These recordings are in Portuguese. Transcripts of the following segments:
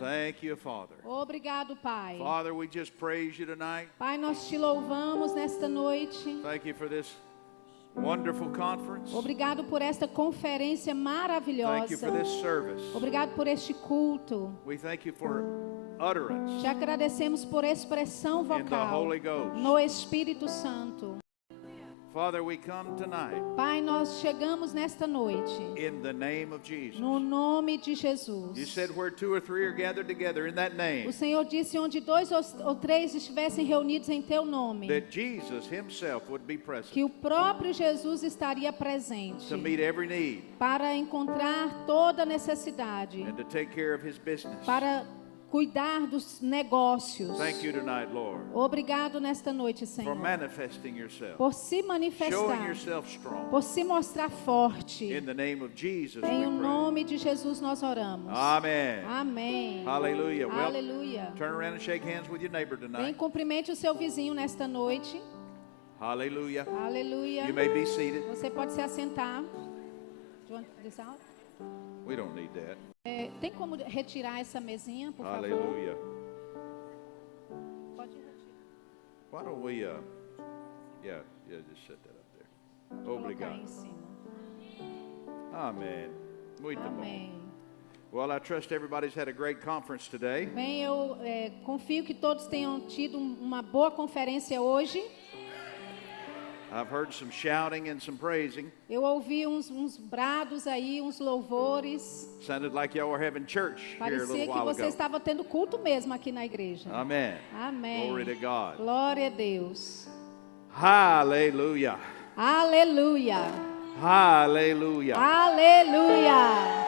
Thank you, Father. Obrigado, Pai. Father, we just praise you tonight. Pai, nós te louvamos nesta noite. Thank you for this wonderful conference. Obrigado por esta conferência maravilhosa. Thank you for this service. Obrigado por este culto. We thank you for utterance Te agradecemos por expressão in the vocal Holy Ghost. no Espírito Santo. Father, we come tonight Pai, nós chegamos nesta noite in the name of Jesus. no nome de Jesus. You said where two or three are gathered together in that name, O Senhor disse onde 2 ou 3 estivessem reunidos em teu nome, that Jesus himself would be present que o próprio Jesus estaria presente to meet every need para encontrar toda necessidade, and to take care of his business. para cuidar dos negócios. Thank you tonight, Lord, Obrigado nesta noite, for Senhor, manifesting yourself, por se showing manifestar, yourself strong. por se mostrar forte. In the name of Jesus, Em we o pray. nome de Jesus nós oramos. Amen. Amém. Hallelujah. Well, Aleluia. turn around and shake hands with your neighbor Bem, tonight. cumprimente o seu vizinho nesta noite. Hallelujah. Aleluia. You may be seated. Você pode se assentar. Do you want this out? We don't need that. Tem como retirar essa mesinha, por favor? Hallelujah. Pode retirar. Why don't we, yeah, just set that up there. Pode colocar Obrigado. aí em cima. Amen. Muito bom. Amém. Well, I trust everybody's had a great conference today. Bem, eu confio que todos tenham tido uma boa conferência hoje. I've heard some shouting and some praising. Eu ouvi uns brados aí, uns louvores. Sounded like y'all were having church here a Parecia little que while você ago. estava tendo culto mesmo aqui na igreja. Amen. Amém. Glory to God. Glória a Deus. Hallelujah. Aleluia. Hallelujah. Aleluia.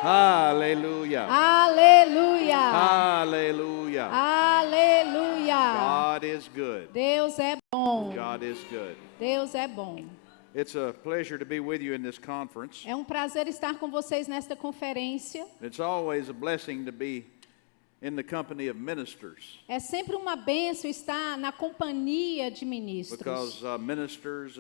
Hallelujah. Aleluia. Hallelujah. Aleluia. God is good. Deus é bom. God is good. Deus é bom. It's a pleasure to be with you in this conference. É um prazer estar com vocês nesta conferência. It's always a blessing to be in the company of ministers, É sempre uma bênção estar na companhia de ministros. because ministers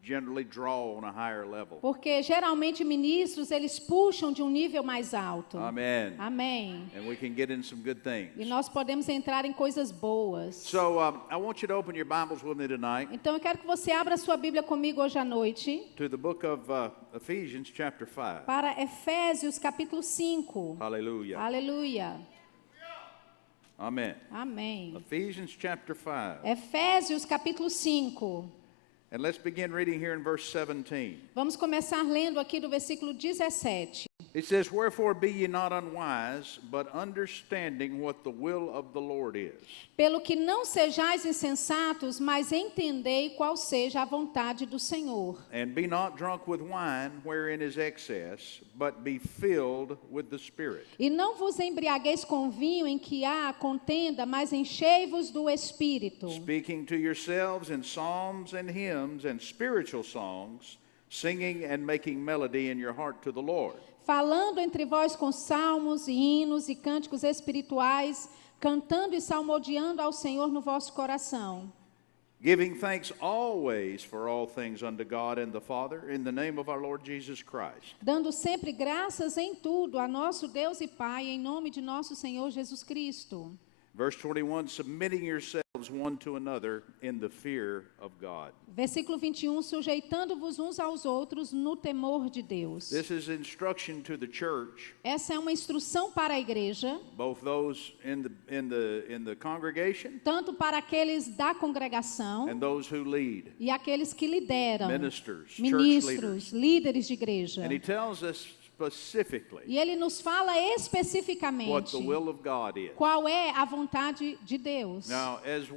generally draw on a higher level. Porque geralmente ministros eles puxam de um nível mais alto. Amen. Amém. And we can get in some good things. E nós podemos entrar em coisas boas. So I want you to open your Bibles with me tonight Então eu quero que você abra a sua Bíblia comigo hoje à noite to the book of Ephesians chapter 5. para Efésios capítulo 5. Hallelujah. Aleluia. Amen. Amém. Ephesians chapter 5. Efésios capítulo 5. And let's begin reading here in verse 17. Vamos começar lendo aqui do versículo 17. It says, "Wherefore be ye not unwise, but understanding what the will of the Lord is. Pelo que não sejais insensatos, mas entendei qual seja a vontade do Senhor. And be not drunk with wine, wherein is excess, but be filled with the Spirit. E não vos embriagueis com vinho em que há contenda, mas enchei-vos do Espírito. Speaking to yourselves in psalms and hymns and spiritual songs, singing and making melody in your heart to the Lord, Falando entre vós com salmos, e hinos e cânticos espirituais, cantando e salmodiando ao Senhor no vosso coração. giving thanks always for all things unto God and the Father, in the name of our Lord Jesus Christ." Dando sempre graças em tudo a nosso Deus e Pai, em nome de nosso Senhor Jesus Cristo. Verse 21, "Submitting yourselves one to another in the fear of God." Versículo 21, sujeitando-vos uns aos outros no temor de Deus. This is instruction to the church, Essa é uma instrução para a igreja, both those in the congregation tanto para aqueles da congregação and those who lead, e aqueles que lideram, ministers, church ministros, leaders. líderes de igreja. And he tells us specifically E ele nos fala what especificamente the will of God is. qual é a vontade de Deus. Now, as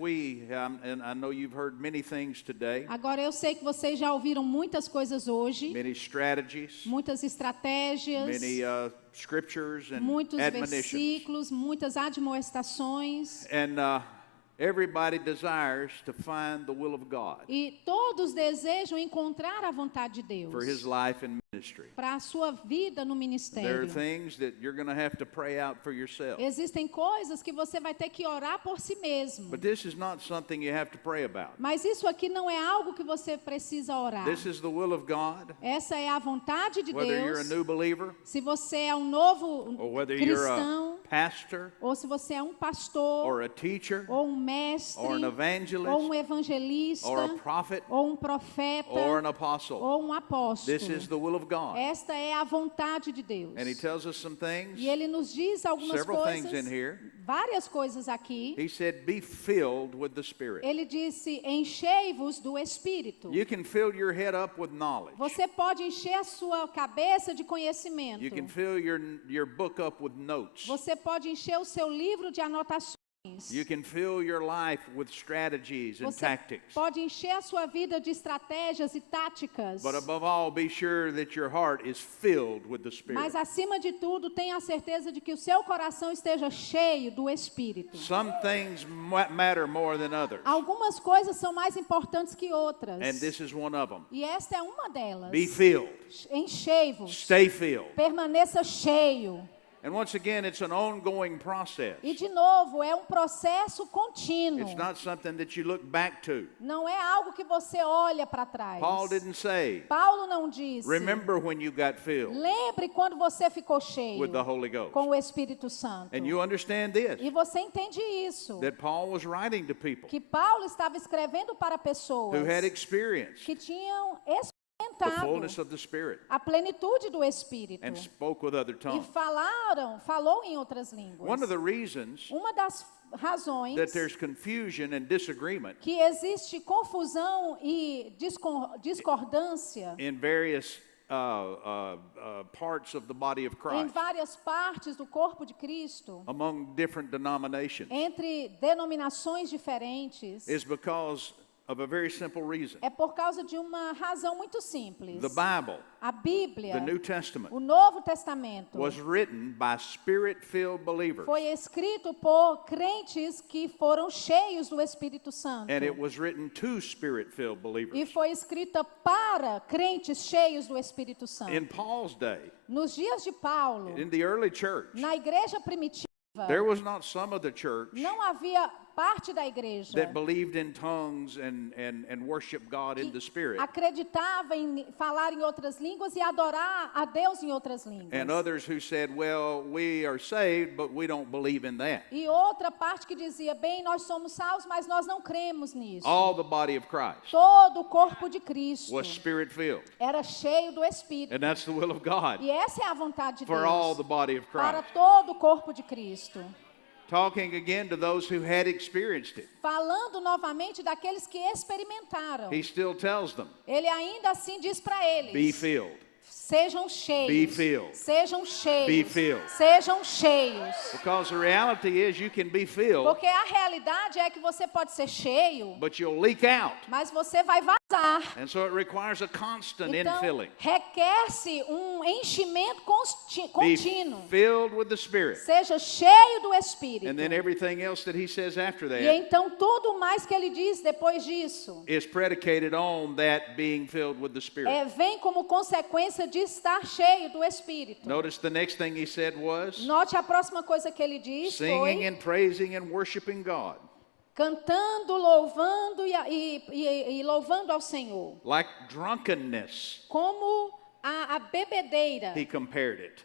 and I know you've heard many things today, Agora eu sei que vocês já ouviram muitas coisas hoje, many strategies, muitas estratégias, many scriptures and muitos admonitions. versículos, muitas admoestações. And everybody desires to find the will of God E todos desejam encontrar a vontade de Deus for his life and ministry. ministry. para a sua vida no There are ministério. things that you're going to have to pray out for yourself. Existem coisas que você vai ter que orar por si mesmo. But this is not something you have to pray about. Mas isso aqui não é algo que você precisa orar. This is the will of God. Essa é a vontade de Whether you're a Deus. new believer Se você é um novo or whether you're cristão, a pastor ou se você é um pastor, or a teacher ou um mestre, or an ou um evangelist evangelista, or a prophet ou um profeta, or an apostle. ou um apóstolo. This is the will of God. Esta é a vontade de Deus. And he tells us some things, E ele nos diz algumas several things coisas, in here. várias coisas aqui. He said, be filled with the Spirit. Ele disse, enchei-vos do Espírito. You can fill your head up with knowledge. Você pode encher a sua cabeça de conhecimento. You can fill your book up with notes. Você pode encher o seu livro de anotações. You can fill your life with strategies and Você tactics. pode encher a sua vida de estratégias e táticas. But above all, be sure that your heart is filled with the Spirit. Mas acima de tudo, tenha a certeza de que o seu coração esteja cheio do Espírito. Some things matter more than others. Algumas coisas são mais importantes que outras. And this is one of them. E esta é uma delas. Be filled. Enchei-vos. Stay filled. Permaneça cheio. And once again, it's an ongoing process. E de novo, é um processo contínuo. It's not something that you look back to. Não é algo que você olha para trás. Paul didn't say, Paulo não disse. remember when you got filled Lembre quando você ficou cheio with the Holy Ghost. com o Espírito Santo. And you understand this, E você entende isso. that Paul was writing to people Que Paulo estava escrevendo para pessoas who had experienced que tinham the experimentado fullness of the Spirit a plenitude do Espírito. and spoke with other E tongues. falou em outras línguas. One of the reasons Uma das razões that there's confusion and disagreement que existe confusão e discordância in various parts of the body of em Christ várias partes do corpo de Cristo, among different denominations entre denominações diferentes, is because of a very simple reason. é por causa de uma razão muito simples. The Bible, A Bíblia, the New Testament, o Novo Testamento, was written by Spirit-filled believers. foi escrito por crentes que foram cheios do Espírito Santo. And it was written to Spirit-filled E believers. foi escrita para crentes cheios do Espírito Santo. In Paul's day, Nos dias de Paulo, in the early church, na igreja primitiva, there was not some of the church não havia parte da igreja that believed in tongues and worship God in the Spirit, acreditava em falar em outras línguas e adorar a Deus em outras línguas. and others who said, well, we are saved, but we don't believe in that. E outra parte que dizia, bem, nós somos salvos, mas nós não cremos nisso. All the body of Christ Todo o corpo de Cristo was Spirit-filled, era cheio do Espírito. and that's the will of God E essa é a vontade de for all Deus the body of para Christ. todo o corpo de Cristo. Talking again to those who had experienced it, Falando novamente daqueles que experimentaram. he still tells them, Ele ainda assim diz para eles: be filled. sejam cheios. Be filled. Sejam cheios. Be filled. Sejam cheios. Because the reality is you can be filled, Porque a realidade é que você pode ser cheio, but you'll leak out. mas você vai vazar. And so it requires a constant Então, infilling. requer-se um enchimento Be contínuo. filled with the Spirit. Seja cheio do Espírito. And then everything else that he says after E that então tudo mais que ele diz depois disso is predicated on that being filled with the Spirit. vem como consequência de estar cheio do Espírito. Notice the next thing he said was Note a próxima coisa que ele diz singing foi and praising and worshiping God, cantando, louvando e louvando ao Senhor. like drunkenness. Como a bebedeira. He compared it.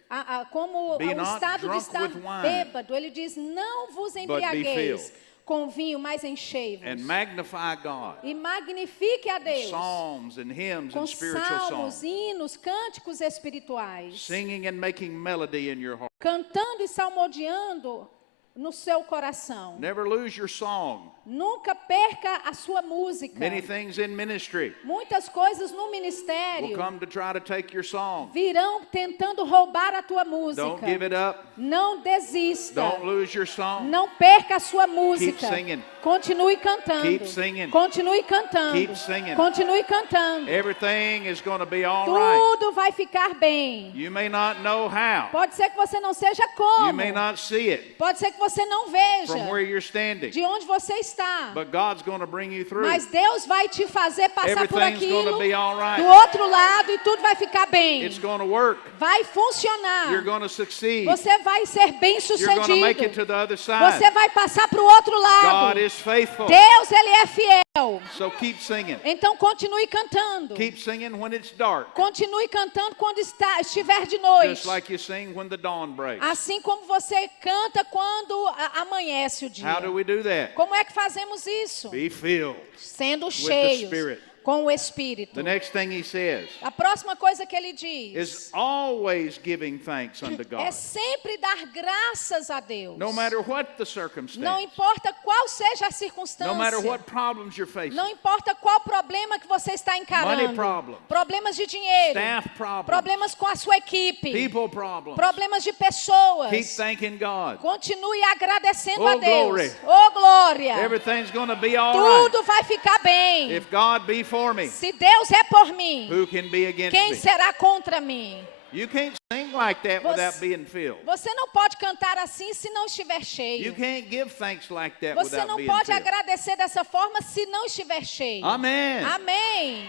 Como Be o not estado de drunk estar with wine, bêbado. Ele diz, não vos be embriagueis filled. com vinho, mas enchei-vos. And magnify God. E magnifique a Deus Psalms and hymns com and spiritual salmos, songs, hinos, cânticos espirituais. singing and making melody in your heart. Cantando e salmodiando no seu coração. Never lose your song. Nunca perca a sua música. Many things in ministry Muitas coisas no will ministério come to try to take your song. virão tentando roubar a tua música. Don't give it up. Não desista. Don't lose your song. Não perca a sua música. Keep singing. Continue cantando. Keep singing. Continue cantando. Keep singing. Continue cantando. Everything is going to be all right. Tudo vai ficar bem. You may not know how. Pode ser que você não seja You como. may not see it. Pode ser que você não veja from where you're standing. de onde você está. But God's going to bring you through. Mas Deus vai te fazer passar por Everything's going aquilo to be all right. do outro lado e tudo vai ficar bem. It's going to work. Vai funcionar. You're going to succeed. Você vai ser bem You're going to make it sucedido. to the other side. Você vai passar para o outro God lado. is faithful. Deus, Ele é fiel. So keep singing. Então continue cantando. Keep singing when it's dark. Continue cantando quando estiver de Just noite. like you sing when the dawn breaks. Assim como você canta quando amanhece o dia. How do we do that? Como é que fazemos isso? Be filled. Sendo the cheios Spirit. com o Espírito. The next thing he says A próxima coisa que ele is diz always giving thanks unto é God. sempre dar graças a Deus. No matter what the Não circumstance. importa qual seja a No circunstância. matter what problems you're facing. Não importa qual problema que você está encarando. Money problems. Problemas de dinheiro. Staff problems. Problemas com a sua equipe. People problems. Problemas de pessoas. Keep thanking God. Continue agradecendo Oh, a Deus. glory. Oh, glória. Everything's going to be all right. Tudo vai ficar bem. If God be for me, Se Deus é por mim, who can be against quem me? será contra mim? You can't sing like that without being filled. Você não pode cantar assim se não estiver You cheio. can't give thanks like that Você without não being pode filled. agradecer dessa forma se não estiver cheio. Amen. Amém.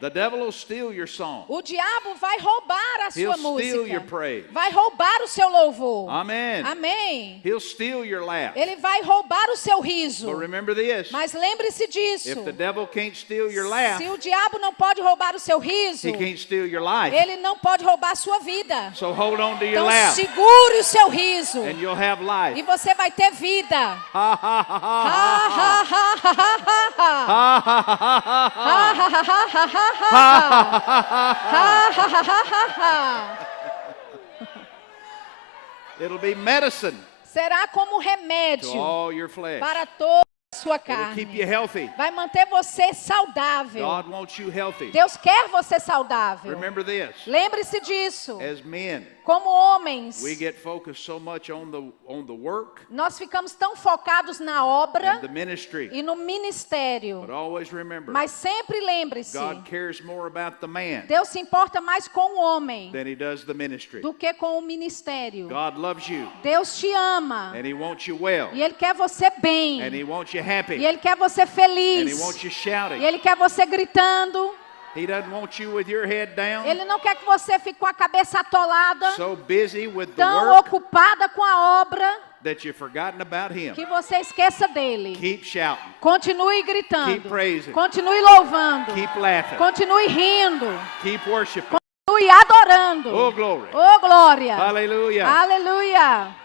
The devil will steal your song. O diabo vai roubar a He'll sua steal your música. praise. Vai roubar o seu louvor. Amen. Amém. He'll steal your laugh. Ele vai roubar o seu riso. But remember this. Mas lembre-se disso. If the devil can't steal your laugh, Se o diabo não pode roubar o seu riso, he can't steal your life. ele não pode roubar a sua vida. So hold on to your Então laugh segure o seu riso and you'll have life. e você vai ter vida. Ha ha ha ha Ha, ha. ha, ha, ha, ha, ha, ha. Ha ha ha ha ha ha. Ha, ha, ha, ha, ha, ha, ha. Ha ha ha ha ha. Ha, ha, ha, ha, ha, ha. It'll be medicine Será como to remédio all your flesh. para toda a sua It'll keep you carne. healthy. Vai manter você saudável. God wants you healthy. Deus quer você saudável. Remember this. Lembre-se disso. As men, Como homens, we get focused so much on the work nós ficamos tão focados na obra and the ministry. e no ministério. But always remember, Mas sempre lembre-se, God cares more about the man Deus se importa mais com o homem than he does the ministry. do que com o ministério. God loves you Deus te ama and he wants you well e Ele quer você bem. and he wants you E happy Ele quer você and he feliz. wants you E shouting. Ele quer você gritando. He doesn't want you with your head down, Ele não quer que você fique com a cabeça atolada, so busy with the tão work ocupada com a obra, that you've forgotten about him. que você esqueça dele. Keep shouting. Continue gritando. Keep praising. Continue louvando. Keep laughing. Continue rindo. Keep worshiping. Continue adorando. Oh, glory. Oh, glória. Hallelujah. Aleluia.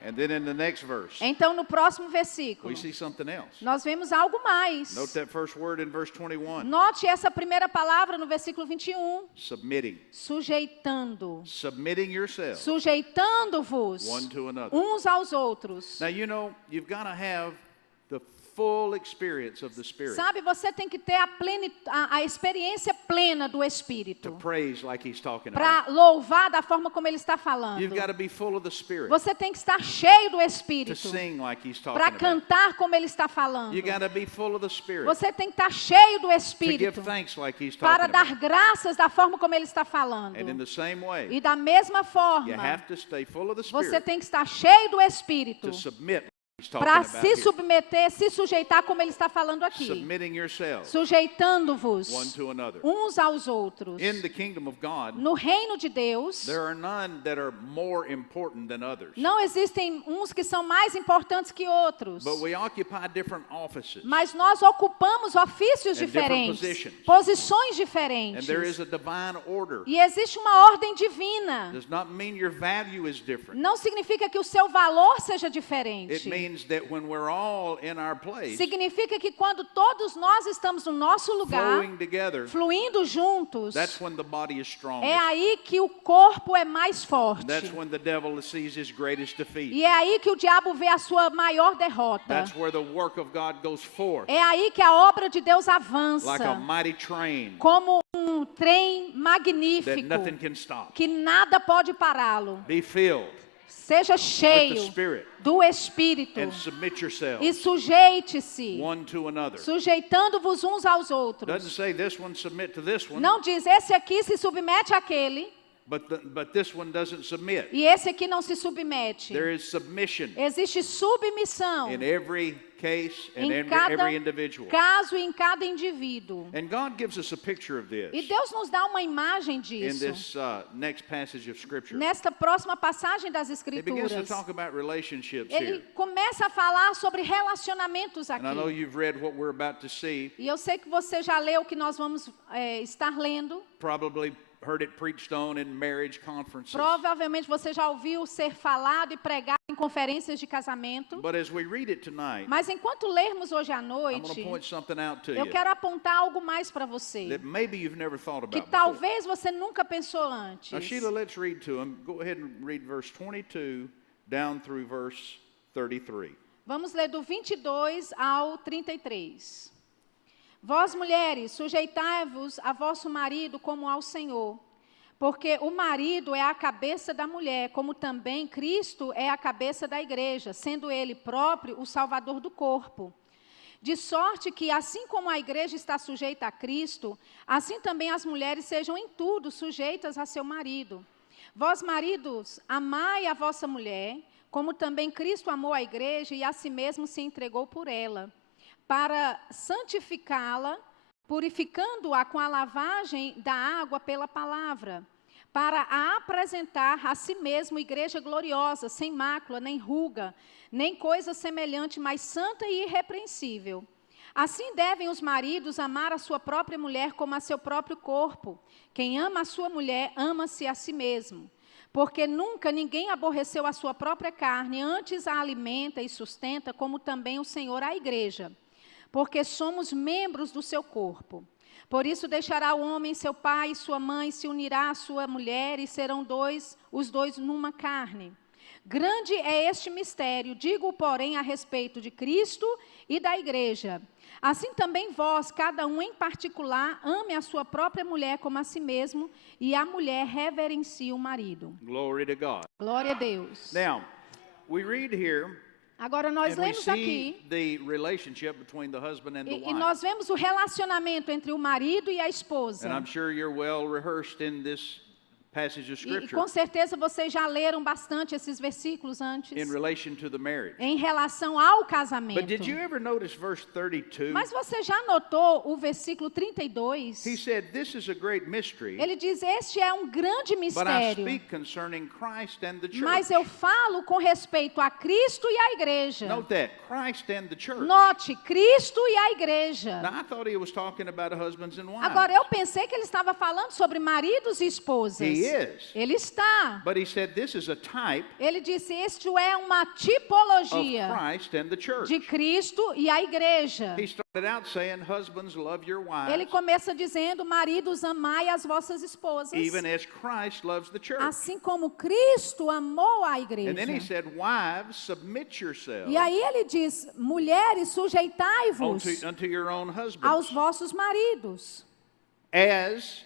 And then in the next verse, Então, no próximo versículo, we see something else. nós vemos algo mais. Note that first word in verse 21. Note essa primeira palavra no versículo 21. Submitting. Sujeitando. Submitting yourself Sujeitando-vos one to another. uns aos outros. Now, you know, you've got to have the full experience of the Spirit Sabe, você tem que ter a experiência plena do to Espírito praise like he's talking para about. louvar da forma como ele está falando. You've got to be full of the Spirit Você tem que estar cheio do to Espírito sing like he's talking para about. cantar como ele está falando. You got to be full of the Spirit Você tem que estar cheio do to give Espírito thanks like he's para talking dar about. graças da forma como ele está falando. And in the same way, E da mesma you forma, have to stay full of the você Spirit tem que estar cheio do Espírito to submit like he's talking para about se here. submeter, se sujeitar como ele está falando aqui. Submitting yourselves Sujeitando-vos one to another. uns aos outros. In the kingdom of God, No reino de Deus, there are none that are more important than others. não existem uns que são mais importantes que outros. But we occupy different offices. Mas nós ocupamos ofícios And different diferentes, positions. posições And diferentes. there is a divine order. E existe uma ordem divina. Does not mean your value is different. Não significa que o seu valor seja It diferente. means that when we're all in our place, Significa que quando todos nós estamos no nosso lugar, flowing together, fluindo juntos, that's when the body is strongest. é aí que o corpo é mais forte. That's when the devil sees his greatest defeat. E é aí que o diabo vê a sua maior derrota. That's where the work of God goes forth É aí que a obra de Deus avança, like a mighty train como um trem that magnífico, nothing can stop. que nada pode pará-lo. Be filled Seja with the cheio Spirit do Espírito and submit yourselves e sujeite-se, one to another. sujeitando-vos uns aos outros. Doesn't say this one submit to this one. Não diz esse aqui se submete àquele. But this one doesn't submit. E esse aqui não se submete. There is submission Existe submissão in every case and em every cada individual. caso e em cada indivíduo. And God gives us a picture of this E Deus nos dá uma imagem in disso. this next passage of Scripture. Nesta próxima passagem das He begins to Escrituras, talk about relationships ele here. começa a falar sobre relacionamentos And I know aqui. you've read what we're about to see, E eu sei que você já leu o que nós vamos estar lendo. probably heard it preached on in marriage conferences. Provavelmente você já ouviu ser falado e pregado em conferências de casamento. But as we read it tonight, Mas enquanto lermos hoje à I'm going to noite, point something out to eu you quero apontar algo mais para você, that maybe you've never thought que about before. talvez você nunca pensou antes. Now, Sheila, let's read to him. Go ahead and read verse 22 down through verse 33. Vamos ler do 22 ao 33. Vós, mulheres, sujeitai-vos a vosso marido como ao Senhor, porque o marido é a cabeça da mulher, como também Cristo é a cabeça da igreja, sendo ele próprio o salvador do corpo. De sorte que, assim como a igreja está sujeita a Cristo, assim também as mulheres sejam em tudo sujeitas a seu marido. Vós, maridos, amai a vossa mulher, como também Cristo amou a igreja e a si mesmo se entregou por ela, para santificá-la, purificando-a com a lavagem da água pela palavra, para a apresentar a si mesmo igreja gloriosa, sem mácula, nem ruga, nem coisa semelhante, mas santa e irrepreensível. Assim devem os maridos amar a sua própria mulher como a seu próprio corpo. Quem ama a sua mulher, ama-se a si mesmo. Porque nunca ninguém aborreceu a sua própria carne, antes a alimenta e sustenta, como também o Senhor a igreja. Porque somos membros do seu corpo. Por isso deixará o homem seu pai e sua mãe, se unirá à sua mulher, e serão os dois numa carne. Grande é este mistério, digo, porém, a respeito de Cristo e da igreja. Assim também vós, cada um em particular, ame a sua própria mulher como a si mesmo, e a mulher reverencie o marido. Glory to God. Glória a Deus. Now, we read here, Agora nós and we lemos see aqui, the relationship between the husband and the e wife. nós vemos o relacionamento entre o marido e a esposa. And I'm sure you're well rehearsed in this passage of E Scripture com certeza vocês já leram bastante esses versículos antes, in relation to the marriage. em relação ao casamento. But did you ever notice verse 32? Mas você já notou o versículo 32? He said, "This is a great mystery, Ele diz, este é um grande but I mistério, speak concerning Christ and the church." mas eu falo com respeito a Cristo e à igreja. Note that, Christ and the church. Note, Cristo e a igreja. Now, I thought he was talking about husbands and wives. Agora, eu pensei que ele estava falando sobre maridos e esposas. He is. Ele está. But he said this is a type Ele disse, este é uma of tipologia Christ and the church. de Cristo e a igreja. He started out saying, "Husbands, love your Ele wives, começa dizendo, maridos, amai as vossas esposas, even as Christ loves the church." assim como Cristo amou a And then he igreja. said, "Wives, submit yourselves E aí ele diz, mulheres, sujeitai-vos unto your own aos husbands, vossos maridos, as the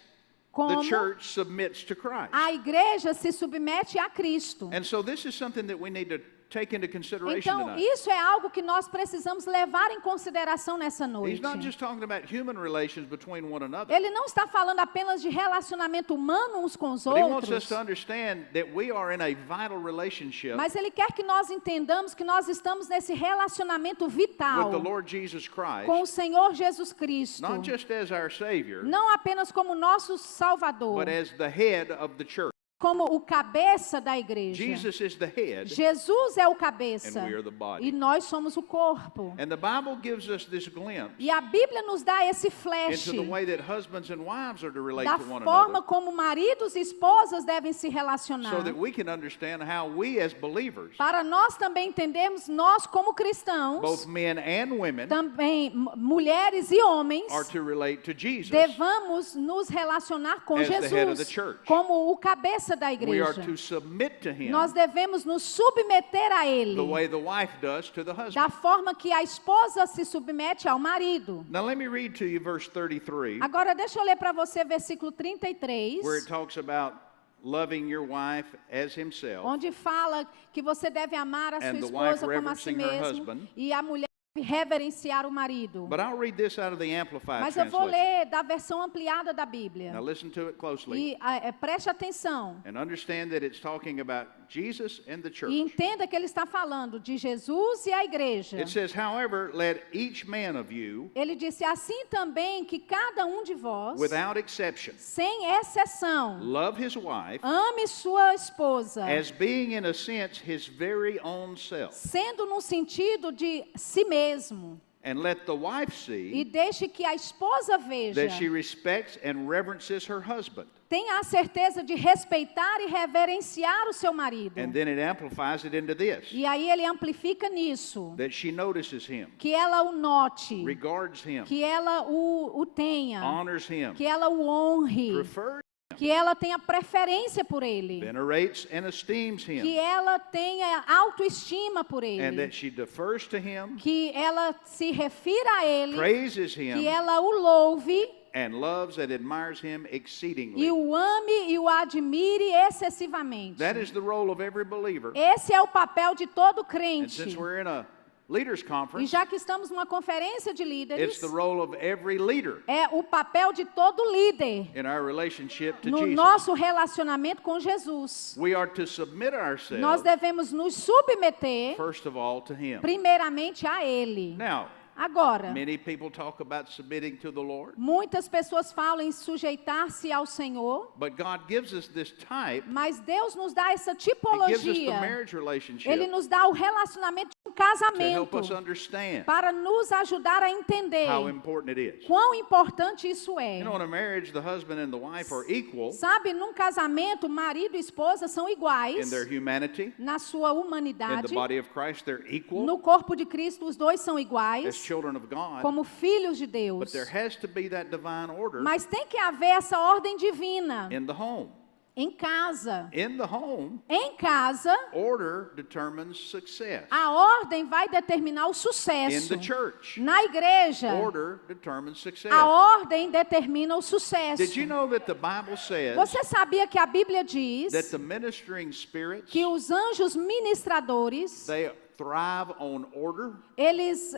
como church submits to Christ." a igreja se submete a Cristo. And so this is something that we need to take into consideration Então, tonight. isso é algo que nós precisamos levar em consideração nessa He's noite. not just talking about human relations between one another, Ele não está falando apenas de relacionamento humano uns com os but he wants us outros, to understand that we are in a vital relationship mas ele quer que nós entendamos que nós estamos nesse relacionamento vital with the Lord Jesus Christ, com o Senhor Jesus Cristo. not just as our Savior, Não apenas como nosso Salvador, but as the head of the church. como o cabeça da igreja. Jesus is the head, Jesus é o cabeça and we are the body. e nós somos o corpo. And the Bible gives us this glimpse E a Bíblia nos dá esse flash into the way that husbands and wives are to relate da to one forma another, como maridos e esposas devem se relacionar. so that we can understand how we as believers, Para nós também entendermos, nós como cristãos, both men and women, também mulheres e homens, are to relate to Jesus devamos nos relacionar com as the head of the Jesus church. como o cabeça da We igreja. are to submit to him Nós devemos nos submeter a Ele, the way the wife does to the da husband. forma que a esposa se submete ao marido. Now let me read to you verse 33, Agora deixa eu ler para você versículo 33, where it talks about loving your wife as himself. onde fala que você deve amar a sua And the esposa wife como a si reverencing her mesmo husband. e a mulher reverenciar o marido. But I'll read this out of the Amplified Mas eu vou translation. ler da versão ampliada da Bíblia. Now listen to it closely E preste atenção. and understand that it's talking about Jesus and the church. E entenda que ele está falando de Jesus e a igreja. It says, however, let each man of you, Ele disse assim também que cada um de vós, without exception, sem exceção, love his wife ame sua esposa, as being in a sense his very own self, sendo num sentido de si mesmo. and let the wife E see deixe que a esposa veja, that she respects and reverences her husband. tenha a certeza de respeitar e reverenciar o seu marido. And then it amplifies it into this, E aí ele amplifica nisso, that she notices him, que ela o note, regards him, que ela o tenha, honors him, que ela o honre, prefers, que ela tenha preferência por ele, venerates and esteems que him, ela tenha autoestima por and ele, that she defers to him, que ela se refira a ele, praises que him, ela o louve and loves and admires him e exceedingly. o ame e o admire excessivamente. That is the role of every believer. Esse é o papel de todo And crente. since we're in a leaders E conference, já que estamos numa conferência de it's líderes, the role of every leader é o papel de todo líder in our relationship to no Jesus. nosso relacionamento com Jesus. We are to submit Nós ourselves, devemos nos submeter first of all, to Him. primeiramente a Ele. Now, Agora, many people talk about submitting to the Lord, muitas pessoas falam em sujeitar-se ao Senhor, but God gives us this type. mas Deus nos dá essa He gives us the tipologia. marriage relationship Ele nos dá o relacionamento de um to help casamento us understand para nos ajudar a entender how important it is. quão importante isso é. You know, in a marriage, the husband and the wife are equal Sabe, num casamento, marido e esposa são in iguais their humanity. na sua In the humanidade. body of Christ, they're equal No corpo de Cristo, os dois são as iguais, children of God. como filhos de But Deus. there has to be that divine order Mas tem que haver essa ordem divina in the home. em casa. In the home, Em casa, order determines success. a ordem vai determinar o In sucesso. the church, Na igreja, order determines success. a ordem determina o sucesso. Did you know that the Bible says Você sabia que a Bíblia diz that the ministering spirits, que os anjos ministradores, they thrive on order, eles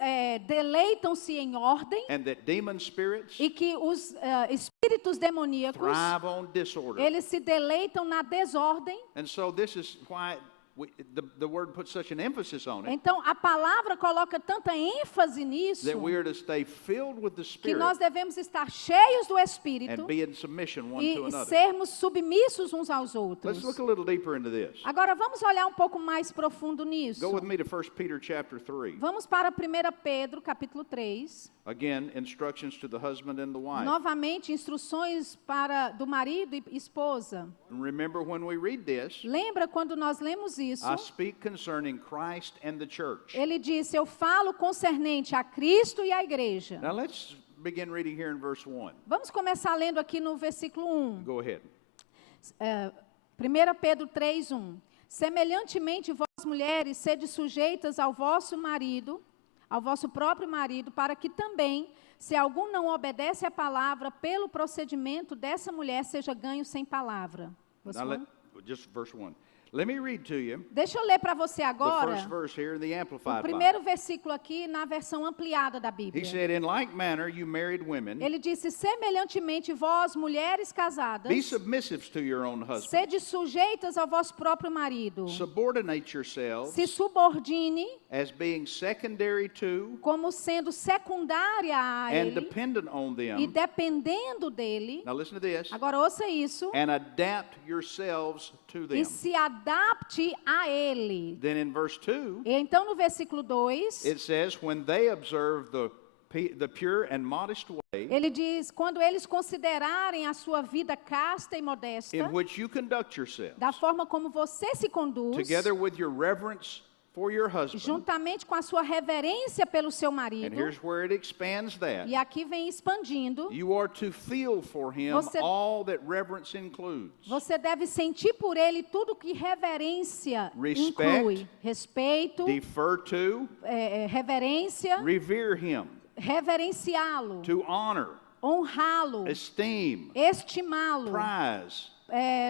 deleitam-se em ordem, and that demon spirits e que os espíritos demoníacos, thrive on disorder? eles se deleitam na desordem? And so this is why the word puts such an emphasis on it, Então, a palavra coloca tanta ênfase nisso, that we are to stay filled with the que Spirit nós devemos estar cheios do Espírito and be in submission one to e another. sermos submissos uns aos outros. Let's look a little deeper into this. Agora, vamos olhar um pouco mais profundo nisso. Go with me to 1 Peter chapter 3. Vamos para 1 Pedro, capítulo 3. Again, instructions to the husband and the wife. Novamente, instruções para do marido e esposa. And remember when we read this, Lembra quando nós lemos isso? I speak concerning Christ and the church. Ele disse, eu falo concernente a Cristo e à igreja. Now let's begin reading here in verse 1. Vamos começar lendo aqui no versículo 1. Go ahead. 1 Pedro 3:1. Semelhantemente, vós mulheres, sede sujeitas ao vosso marido, ao vosso próprio marido, para que também, se algum não obedece à palavra, pelo procedimento dessa mulher seja ganho sem palavra. Verse Now, 1. just verse 1. Let me read to you Deixa eu ler para você the agora first verse here in the o Amplified Bible. primeiro versículo aqui na versão ampliada da He Bíblia. said, in like manner, you married women, Ele disse, semelhantemente, vós, mulheres casadas, be submissive to your own husband. sede sujeitas ao vosso próprio marido. Subordinate yourselves Se subordine as being secondary to como sendo secundária a and ele dependent on e them. dependendo dele. Now listen to this. Agora ouça isso. And adapt yourselves to E them. se adapte a ele. Then in verse 2, E então no versículo 2, it says, when they observe the pure and modest way ele diz, quando eles considerarem a sua vida casta e modesta, in which you conduct yourselves, da forma como você se conduz, together with your reverence for your husband. juntamente com a sua reverência pelo seu And marido, here's where it expands that. e aqui vem expandindo, You are to feel for him Você- all that reverence includes. você deve sentir por ele tudo que reverência Respect, inclui. Respeito, Defer to, reverência, revere him, reverenciá-lo, to honor, honrá-lo, esteem, estimá-lo, prize,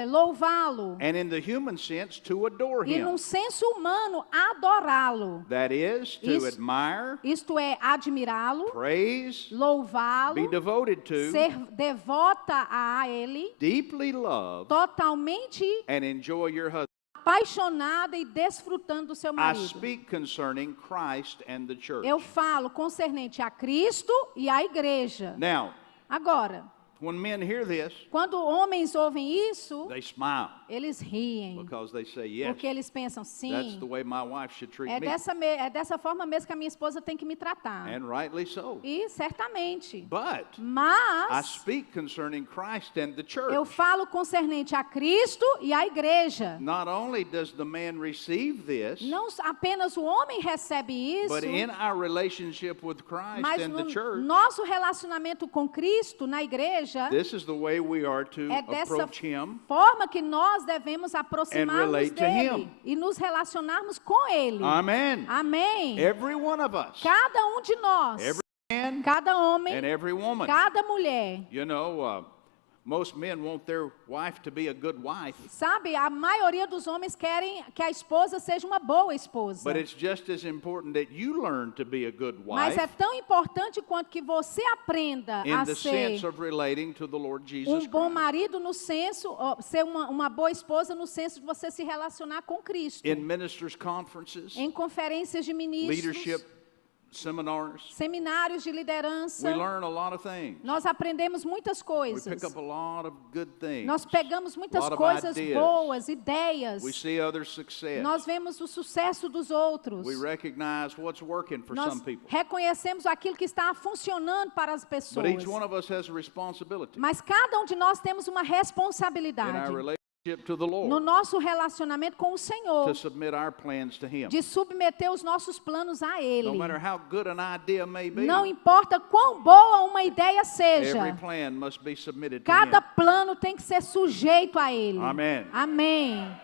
louvá-lo. And in the human sense, to adore E him. num senso humano, adorá-lo. That is, to Isso- admire, Isto é, admirá-lo, praise, louvá-lo, be devoted to, ser devota a ele, deeply love, totalmente and enjoy your husband. apaixonada e desfrutando do seu I marido. speak concerning Christ and the church. Eu falo concernente a Cristo e à igreja. Now, Agora, when men hear this, quando homens ouvem isso, they smile eles riem, because they say, yes, porque eles pensam, that's sim, the way my wife should treat é me. dessa forma mesmo que a minha esposa tem que me tratar. And rightly so. E certamente. But I Mas speak concerning Christ and the church. eu falo concernente a Cristo e à igreja. Not only does the man receive this, Não apenas o homem recebe isso, but in our relationship with Christ mas and the no church, nosso relacionamento com Cristo na igreja, this is the way we are to é dessa approach him forma que nós devemos and aproximar-nos relate to dele him. e nos relacionarmos com ele. Amen. Amém. Every one of us, Cada um de nós, every man cada homem, and every woman. cada mulher. You know, most men want their wife to be a good wife, Sabe, a maioria dos homens querem que a esposa seja uma boa esposa. but it's just as important that you learn to be a good Mas wife é tão importante quanto que você aprenda in a the ser sense of relating to the Lord Jesus bom Christ. marido no senso, ser uma boa esposa no senso de você se relacionar com Cristo. In ministers' conferences, Em conferências de ministros, leadership seminars, seminários de liderança, we learn a lot of things. nós aprendemos muitas We coisas. pick up a lot of good things. Nós pegamos muitas lot of coisas ideas. boas, ideias. We see others' success. Nós vemos o sucesso dos outros. We recognize what's working for Nós some people. reconhecemos aquilo que está funcionando para as pessoas. But each one of us has a responsibility Mas cada um de nós temos uma in responsabilidade our relationship to the no Lord nosso relacionamento com o Senhor, to submit our plans to Him. de submeter os nossos planos a Ele. No matter how good an idea may be, Não importa quão boa uma ideia every seja, plan must be submitted to cada Him. plano tem que ser sujeito a Ele. Amen. Amém.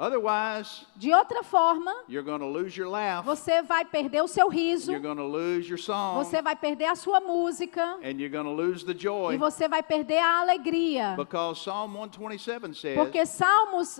Otherwise, De outra forma, you're going to lose your laugh, você vai perder o seu riso, you're going to lose your song, você vai perder a sua música and you're going to lose the e joy. você vai perder a alegria. Because Psalm 127 says, Porque Salmos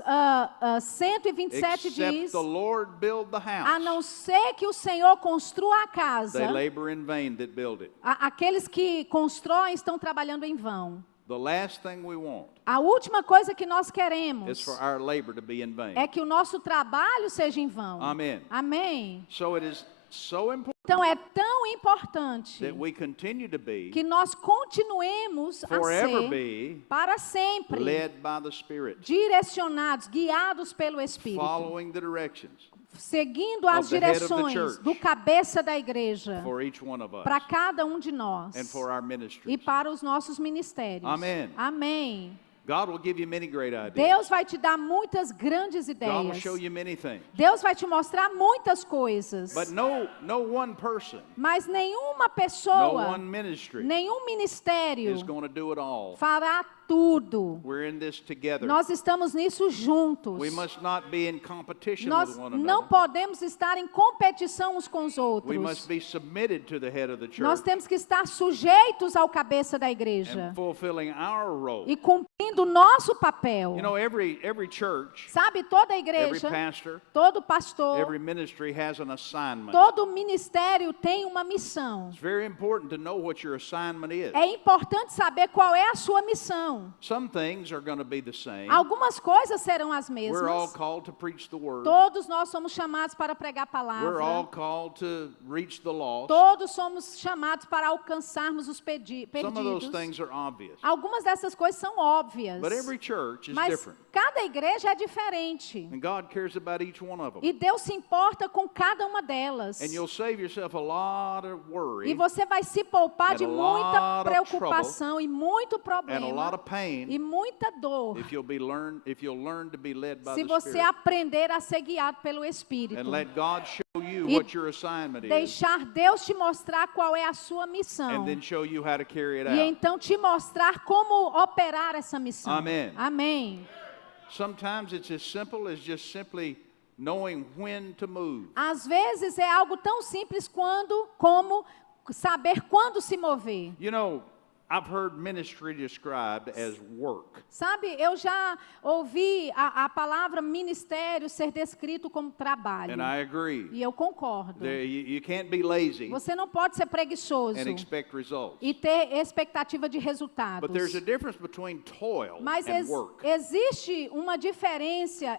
127 except diz, the Lord build the a não house, ser que o Senhor construa a casa, they labor in vain that build it. aqueles que constroem estão trabalhando em vão. The last thing we want A última coisa que nós is queremos for our labor to be in vain. é que o nosso trabalho seja em vão. Amen. Amém. So it is so important Então é tão importante that we continue to be, que nós continuemos a forever ser be, para sempre led by the Spirit, direcionados, guiados pelo Espírito, following the directions seguindo as of the head of the direções church do cabeça da igreja for each one of us para cada um de nós and for our e ministries. para os nossos ministérios. Amém. Amém. God will give you many great ideas. Deus vai te dar muitas grandes God will ideias. show you many things. Deus vai te mostrar muitas coisas. But no one person, Mas nenhuma no pessoa, one ministry nenhum ministério is going to do it all. fará tudo. We're in this together. Nós estamos nisso juntos. We must not be in competition Nós with one não another. podemos estar em competição uns com os We outros. must be submitted to the head of the Nós church temos que estar sujeitos ao cabeça da igreja and fulfilling our role. e cumprindo o nosso papel. You know, every church, Sabe, toda every igreja, pastor, todo pastor, every ministry has an assignment. todo ministério tem uma missão. It's very important to know what your assignment is. É importante saber qual é a sua missão. Some things are going to be the same. Algumas coisas serão as We're all mesmas. called to preach the word. Todos nós somos chamados para pregar a We're all palavra. called to reach the lost. Todos somos chamados para alcançarmos os Some of those perdidos. things are obvious. Algumas dessas coisas são óbvias. But every church is Mas different. cada igreja é diferente. And God cares about each one of them. E Deus se importa com cada uma delas. And you'll save yourself a lot of E worry você vai se poupar and de a muita lot of preocupação e muito and a lot problema of pain e muita dor if you'll learn to be led by se the você Spirit. aprender a ser guiado pelo Espírito. And let God show you E what your assignment is. Deixar Deus te mostrar qual é a sua missão. And then show you how to carry it E out. então te mostrar como operar essa missão. Amém. Amém. Sometimes it's as simple as just simply knowing when to move. Às vezes é algo tão simples como saber quando se mover. You know, I've heard ministry described as work. Sabe, eu já ouvi a palavra ministério ser descrito como trabalho. And I agree. E eu concordo. You can't be lazy Você não pode ser preguiçoso and expect results. e ter expectativa de resultados. But there's a difference between toil Mas and work. existe uma diferença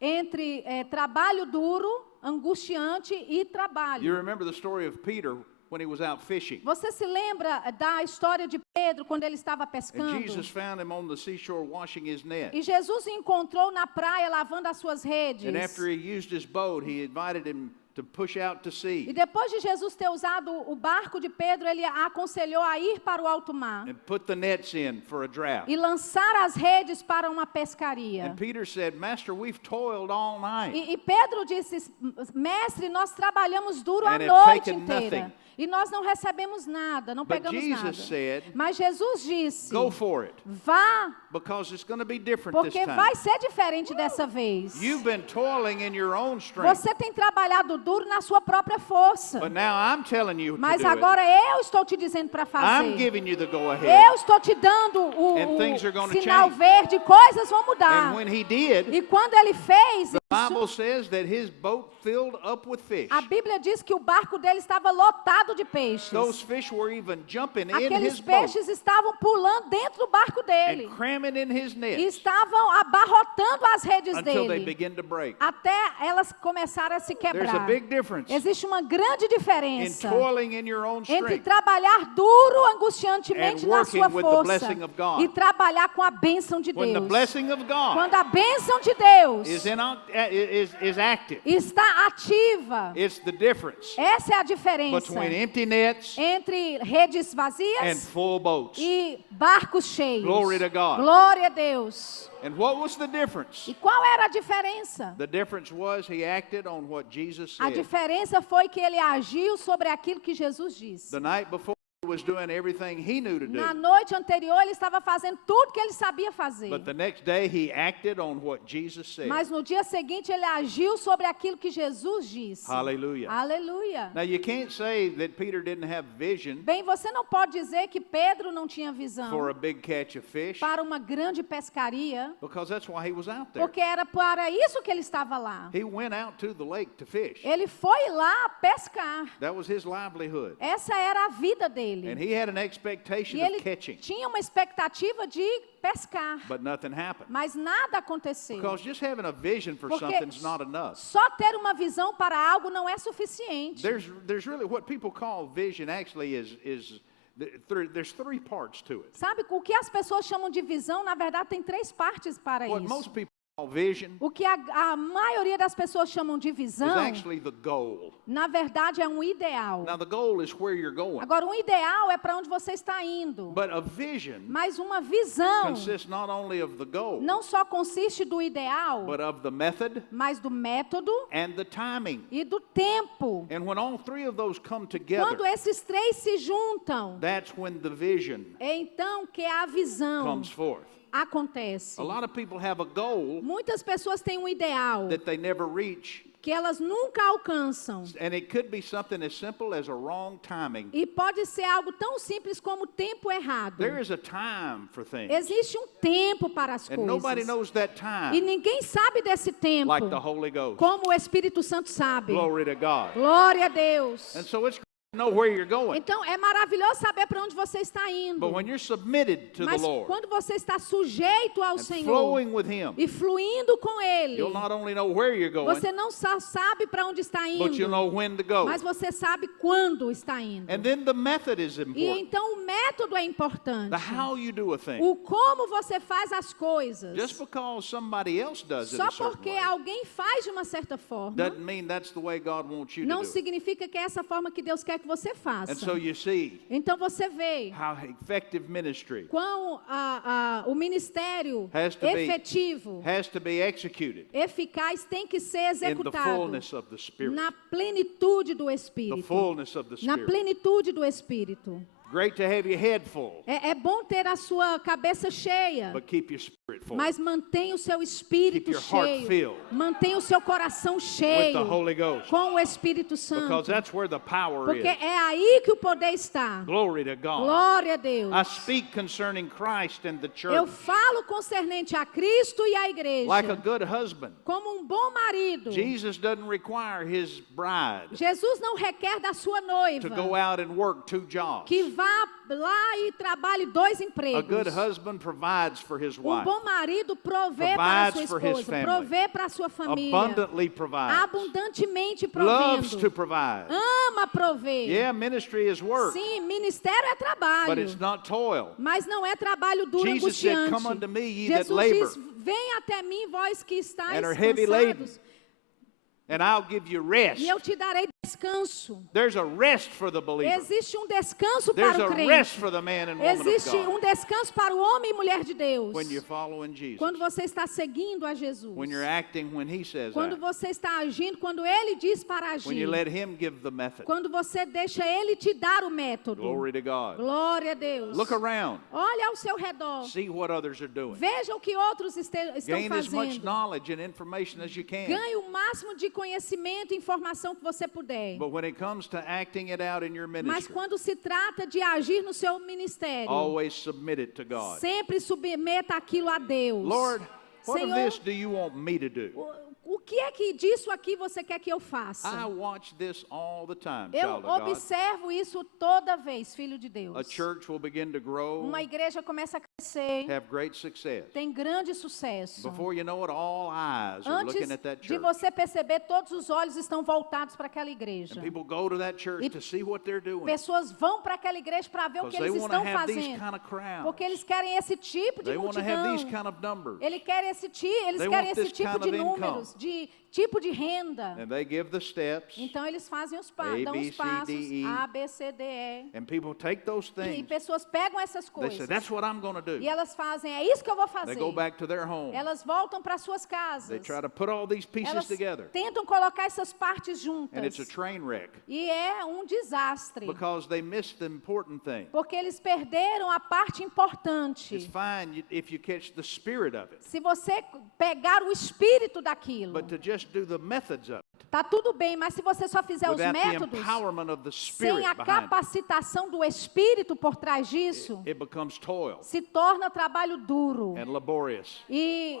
entre trabalho duro, angustiante e trabalho. You remember the story of Peter when he was out fishing. Você se lembra da história de Pedro quando ele estava And pescando? Jesus found him on the seashore washing his net. E Jesus o encontrou na praia lavando as suas redes. And after he used his boat, he invited him to push out to E sea depois de Jesus ter usado o barco de Pedro, ele a aconselhou a ir para o alto mar and put the nets in for a draft. e lançar as redes para uma pescaria. And Peter said, Master, we've toiled all night. E Pedro disse, mestre, nós trabalhamos duro a And have noite taken inteira. nothing. E nós não recebemos nada, não But pegamos Jesus nada. said, Mas Jesus disse, Go for it, vá, because it's going to be different this porque time. vai ser diferente dessa vez. You've been toiling in your own strength, Você tem trabalhado duro na sua própria força. but now I'm telling you to Mas do it. agora eu estou te dizendo para I'm fazer. giving you the go-ahead. Eu estou te dando And things are gonna sinal change. verde, coisas vão mudar. And when he did, E quando ele fez the Bible isso, says that his boat filled up with fish. a Bíblia diz que o barco dele estava lotado de peixes. Those fish were even jumping in Aqueles his boat peixes estavam pulando dentro do barco dele. and cramming in his E nets estavam abarrotando as redes until they dele. begin to break. Até elas começaram a se There's a quebrar. big difference Existe uma grande in diferença toiling in your own entre strength trabalhar duro, angustiantemente and na working sua with the força blessing of God. e trabalhar com a bênção de when the Deus. blessing of God Quando a bênção de Deus is active. está ativa, It's the difference essa é a diferença between empty nets entre redes and vazias full boats. e barcos cheios. Glory to God. Glória a Deus. And what was the difference? E qual era a diferença? The difference was he acted on what Jesus A said. diferença foi que ele agiu sobre aquilo que Jesus disse. The night before, he was doing everything he knew to Na do. noite anterior, ele estava fazendo tudo que ele sabia fazer. But the next day, he acted on what Jesus said. Mas no dia seguinte, ele agiu sobre aquilo que Jesus disse. Hallelujah. Aleluia. Now, you can't say that Peter didn't have vision Bem, você não pode dizer que Pedro não tinha visão for a big catch of fish, para uma grande pescaria, because that's why he was out there. porque era para isso que ele estava lá. He went out to the lake to fish. Ele foi lá pescar. That was his livelihood. Essa era a vida dele. And he had an expectation E of ele catching, tinha uma expectativa de pescar, but nothing happened. mas nada aconteceu. Because just having a vision for Porque something's not enough. só ter uma visão para algo não é suficiente. There's really what people call vision actually there's three parts to it. Sabe, o que as pessoas chamam de visão, na verdade, tem três partes para What isso. most people call vision O que a maioria das pessoas chamam de is visão, actually the goal. na verdade, é um ideal. Now the goal is where you're going. Agora, um ideal é para onde você está indo. But a vision Mas uma visão consists not only of the goal, não só consiste do ideal, but of the method mas do método and the timing. e do tempo. And when all three of those come together, Quando esses três se juntam, that's when the vision é então que a visão comes forth. acontece. A lot of people have a goal Muitas pessoas têm um ideal that they never reach, que elas nunca alcançam. and it could be something as simple as a wrong timing. E pode ser algo tão simples como o tempo errado. There is a time for things, Existe um tempo para as and nobody coisas. knows that E time ninguém sabe desse tempo, like the Holy Ghost. como o Espírito Santo sabe. Glory to God. Glória a Deus. And so it's great to know where you're going. Então, é maravilhoso saber para onde você está indo. But when you're submitted to the Mas Lord quando você está sujeito ao and Senhor flowing with Him, e fluindo com Ele, you'll not only know where you're going, você não só sabe para onde está but you'll indo, know when to go. mas você sabe quando está indo. And then the method is E important. então o método é importante. The how you do a thing. O como você faz as coisas. Just because somebody else does it Só a certain porque way alguém faz de uma certa forma, doesn't mean that's the way God wants you to não do it. significa que é essa forma que Deus quer que você And faça. so you see Então você vê how effective ministry quão o ministério Has to be- efetivo, has to be executed eficaz tem que ser in the executado fullness of the Spirit. na plenitude do The Espírito. fullness of the Na Spirit. plenitude do Espírito. Great to have your head full, É bom ter a sua cabeça cheia, but keep your spirit full mas mantenha o seu espírito Keep your heart cheio. filled Mantenha o seu coração with the cheio Holy Ghost, com o Espírito because Santo. that's where the power Porque is. é aí que o poder está. Glory to God. Glória a Deus. I speak concerning Christ and the Eu church falo concernente a Cristo e à igreja. like a good husband. Como um bom marido. Jesus doesn't require his bride Jesus não requer da sua noiva to go out and work 2 jobs. que vá lá e trabalhe 2 A empregos. good husband provides for his wife, Bom marido provê para a sua Provides for his esposa, family. provê para a sua família, abundantly provides, abundantemente loves to provendo, provide. ama prover. Yeah, ministry is work, Sim, ministério é but trabalho, it's not toil. mas não é trabalho duro, Jesus said, angustiante. "Come unto me, ye that Jesus labor diz, venha até mim, vós que estáis and are heavy laden, cansados, and I'll give you rest." e eu te darei descanso. There's a rest for the believer. Existe descanso There's para o a crente. rest for the man and woman of Existe God descanso para o homem e mulher de Deus. when you're following Jesus, Quando você está seguindo a Jesus. when you're acting when he says Quando act, você está agindo, quando Ele diz para when you agir. let him give the method. Quando você deixa Ele te dar o método. Glory to God. Glória a Deus. Look around. Olha ao seu redor. See what others are doing. Veja o que outros estão Gain as much fazendo. knowledge and information as you can. Ganhe o máximo de conhecimento e informação que você puder. But when it comes to acting it out in your Mas ministry, quando se trata de agir no seu ministério, always submit it to God. sempre submeta aquilo a Deus. Lord, what of Senhor, this do you want me to do? o que é que disso aqui você quer que eu faça? I watch this all the time, Eu child of God. observo isso toda vez, filho de Deus. A church will begin to grow, Uma igreja começa a crescer, have great success. tem grande sucesso. Before you know it, all eyes are Antes looking at that de church. você perceber, todos os olhos estão voltados para aquela igreja. And people go to that church E to see what they're doing. Pessoas vão para aquela igreja para ver o Because que they eles want to estão have these fazendo. kind of crowds. Porque eles querem esse tipo de They want to have these multidão. kind of numbers. Eles querem esse They querem want esse this tipo kind de of income. números, de tipo de renda. And they give the steps. Então eles fazem os A, dão B, os C, passos, D, E. A, B, C, D, E. And people take those E things. pessoas pegam essas They say, coisas. that's what I'm going to do. E elas fazem, é isso que eu vou They fazer. go back to their home. Elas voltam para suas casas. They try to put all these pieces Elas together. tentam colocar essas partes juntas. And it's a train wreck. E é desastre. Because they missed the important thing. Porque eles perderam a parte importante. It's fine if you catch the spirit of it. Se você pegar o espírito daquilo, But to just do the methods of it, tá tudo bem, mas se você só fizer os without the métodos, empowerment of the sem spirit a behind it, capacitação do espírito por trás disso, it becomes toil se torna trabalho duro. and laborious. E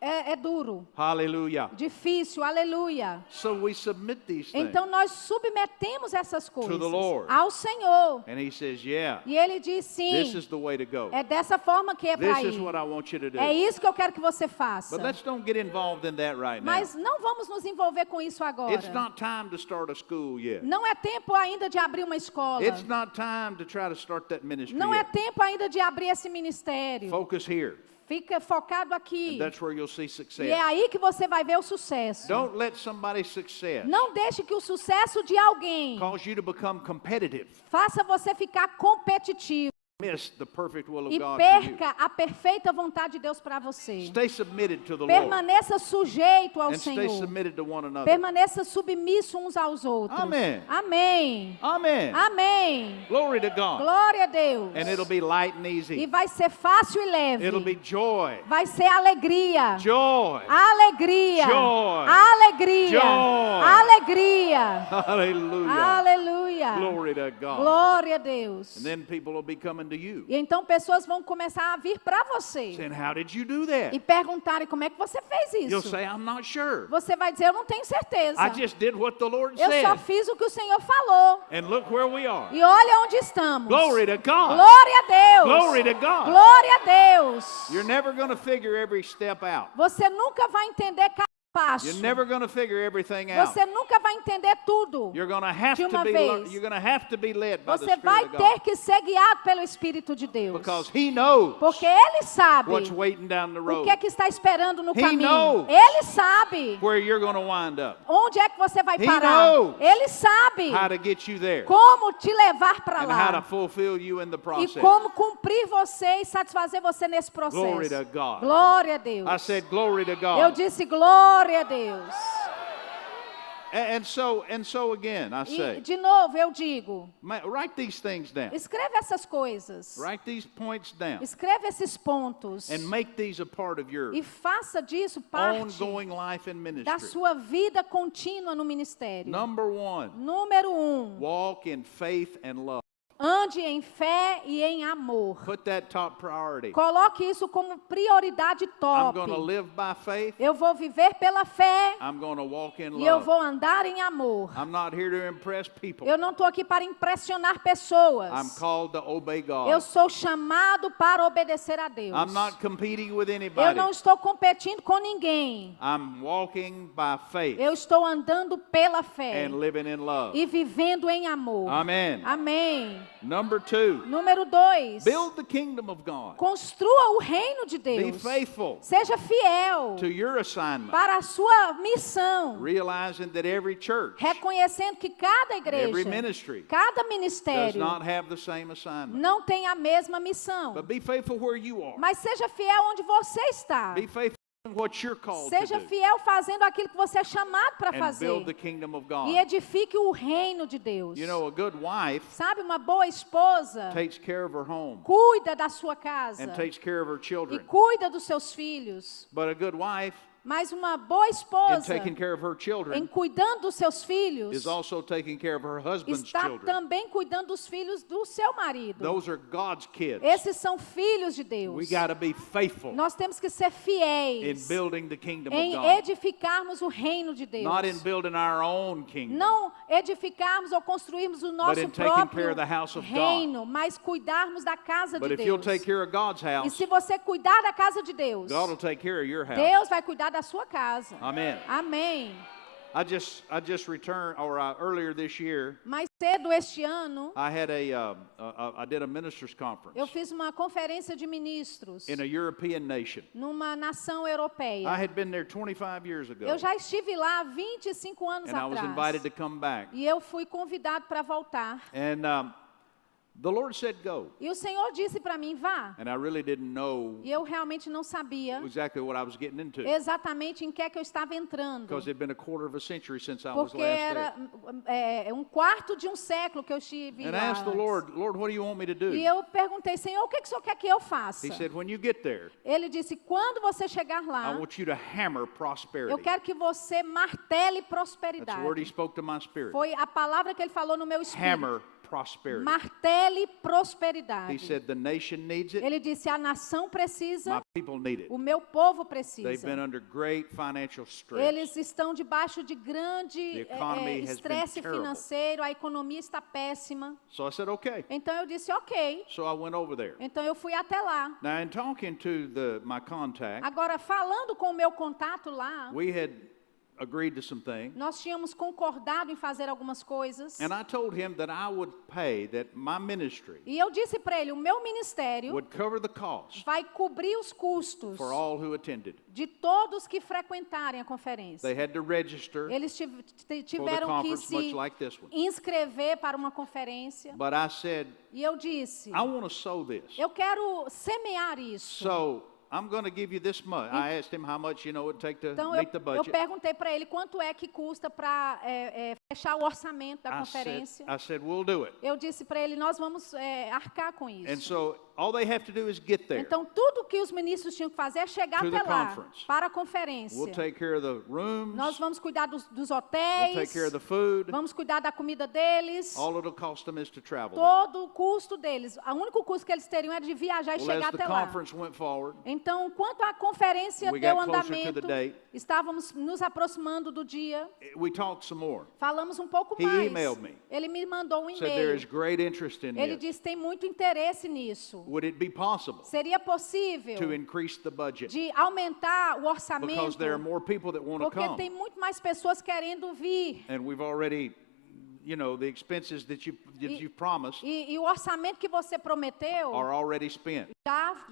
é duro, Hallelujah. difícil, aleluia. So we submit these things. Então nós submetemos essas coisas the Lord. ao Senhor. And he says, yeah, E Ele diz this sim, is the way to go. é dessa forma que é para This is ir. what I want you to do. É isso que eu quero que você faça. But let's don't get involved in that right now. Mas não vamos nos envolver com isso agora. It's not time to start a school yet. Não é tempo ainda de abrir uma escola. It's not time to try to start that ministry Não é yet. tempo ainda de abrir esse ministério. Focus here. Fica focado aqui. And that's where you'll see E success. é aí que você vai ver o sucesso. Don't let somebody's success Não deixe que o sucesso de alguém cause you to become competitive. faça você ficar competitivo Miss the perfect will of e God for you. perca a perfeita vontade de Deus para você. Stay submitted to the Lord. Permaneça sujeito ao And stay Senhor. submitted to one another. Permaneça submisso uns aos outros. Amém. Amém. Amen. Amém. Glory to God. Glória a Deus. And it'll be light and E easy. vai ser fácil e leve. It'll be joy. Vai ser alegria. Joy. Alegria. Joy. Alegria. Joy. Alegria. Hallelujah. Aleluia. Glory to God. Glória a Deus. And then people will be coming to you, E então pessoas vão começar a vir para você saying, how did you do that? e perguntarem como é que você fez You'll isso. say, I'm not sure. Você vai dizer, eu não tenho certeza. I just did what the Lord Eu só said. fiz o que o Senhor falou. And look where we are. E olha onde estamos. Glory to God. Glória a Deus. Glory to God. Glória a Deus. You're never going to figure every step out. Você nunca vai entender cada passo. You're never going to figure everything out. Você nunca vai entender tudo. You're going to have de to uma be vez. you're going to have to be led by the Você vai Spirit of ter God, que ser guiado pelo Espírito de Deus. because He knows Porque Ele sabe what's waiting down the o road, que é que está esperando no He caminho. knows Ele sabe where you're going to wind up, onde é que você vai He parar. knows Ele sabe how to get you there, como te levar para and how to lá. fulfill you in the E process. como cumprir você e satisfazer você nesse processo. Glory to God. Glória a Deus. I said, glory to Eu God. disse glória a Deus. And so again, I E, say, de novo, eu digo, write these things down. escreve essas coisas. Write these points down. Escreve esses pontos. And make these a part of your E faça disso parte ongoing life and da ministry. sua vida contínua no ministério. Number 1, Número 1, walk in faith and love. ande em fé e em amor. Put that top priority. Coloque isso como prioridade I'm top. going to live by faith. Eu vou viver pela fé I'm going to walk in e eu love. vou andar em amor. I'm not here to impress people. Eu não estou aqui para impressionar pessoas. I'm called to obey Eu God. sou chamado para obedecer a Deus. I'm not competing with Eu anybody. não estou competindo com ninguém. I'm walking by faith Eu estou andando pela fé and living in love. e vivendo em amor. Amen. Amém. Number 2, Número 2. build the kingdom of God. Construa o reino de Be Deus. faithful Seja fiel to your assignment, para a sua missão, realizing that every church, reconhecendo que cada every igreja, ministry cada does ministério not have the same assignment. não tem a mesma missão. But be faithful where you are. Mas seja fiel onde você está. Be faithful in what you're called to Seja do. fiel fazendo aquilo que você é chamado para And fazer. build the kingdom of God. E edifique o reino de Deus. You know, a good wife Sabe, uma boa esposa takes care of her home cuida da sua casa and takes care of her e children. cuida dos seus filhos. But a good wife, Mas uma boa in esposa, taking care of her em children, cuidando dos seus filhos, is also taking care of her husband's está children. também cuidando dos filhos do seu marido. Those are God's kids. Esses são filhos de Deus. We got to be faithful Nós temos que ser in fiéis building the kingdom em of God. edificarmos o reino de Deus. Not in building our own kingdom. Não edificarmos ou construirmos o nosso in taking care próprio of the house of God. reino, mas cuidarmos da casa But de if you'll Deus. take care of God's E house, se você cuidar da casa de Deus, God will take care of your house. Deus vai cuidar da sua casa. Amen. Amém. I just returned, or earlier this year, Mais cedo este ano, I had I did a ministers conference eu fiz uma conferência de ministros in a European nation. numa nação I europeia. had been there 25 years ago, Eu já estive lá há 25 anos and I was invited to atrás. come back. E eu fui convidado para voltar. And the Lord said, "Go," E o Senhor disse para mim, vá. and I really didn't know E eu realmente não sabia exactly what I was getting into exatamente em que é que eu estava entrando. because it had been a quarter of a century since I was Porque last era there. um quarto de um século que eu estive And I lá asked the antes. Lord, what do you want me to do? E eu perguntei, Senhor, o que o Senhor quer que eu faça? He said, when you get there, Ele disse, quando você chegar I lá, want you to hammer prosperity. eu quero que você martele That's the prosperidade. word he spoke to my spirit. Foi a palavra que ele falou no meu espírito. Hammer prosperity. Martele He prosperidade. said, the nation needs it. Ele disse, a nação precisa, My people need it. o meu povo They've precisa. been under great financial stress. Eles estão debaixo de grande The economy has been estresse terrible. financeiro, a economia está péssima. So I said, okay. Então eu disse, ok. So I went over there. Então eu fui até lá. Now, in talking to my contact, Agora, falando com o meu contato lá, we had agreed to some things. nós tínhamos concordado em fazer algumas coisas. And I told him that I would pay, that my ministry E eu disse para ele, o meu ministério would cover the cost vai cobrir os custos for all who attended. de todos que frequentarem a conferência. They had to register Eles for the tiveram que conference, much se like this one. inscrever para uma conferência. But I said, E eu disse, I want to sow this. eu quero semear isso. So I'm going to give you this much. I asked him how much, it would take to Então meet the eu budget. perguntei para ele quanto é que custa para fechar o orçamento da I conferência. said, we'll do it. Eu disse para ele, nós vamos arcar com And isso. so all they have to do is get there. Então tudo que os ministros tinham que fazer é chegar To até the lá, conference. para a conferência. We'll take care of the rooms. Nós vamos cuidar dos We'll hotéis, take care of the food. vamos cuidar da comida deles, All it'll cost them is to travel there. todo o custo deles. O único custo que eles teriam era de viajar e Well, chegar as the até lá. conference went forward, Então, enquanto a conferência We deu got closer to the andamento, date. estávamos nos aproximando do dia, we talked some more. falamos um pouco He mais. emailed me. Ele me mandou um Said there is e-mail. great interest in Ele this. disse, tem muito interesse nisso. Would it be possible Seria possível to increase the budget? de aumentar o Because orçamento, there are more people that want to porque come. tem muito mais pessoas querendo vir. And we've already, the expenses that you promised E o orçamento que você prometeu are already spent.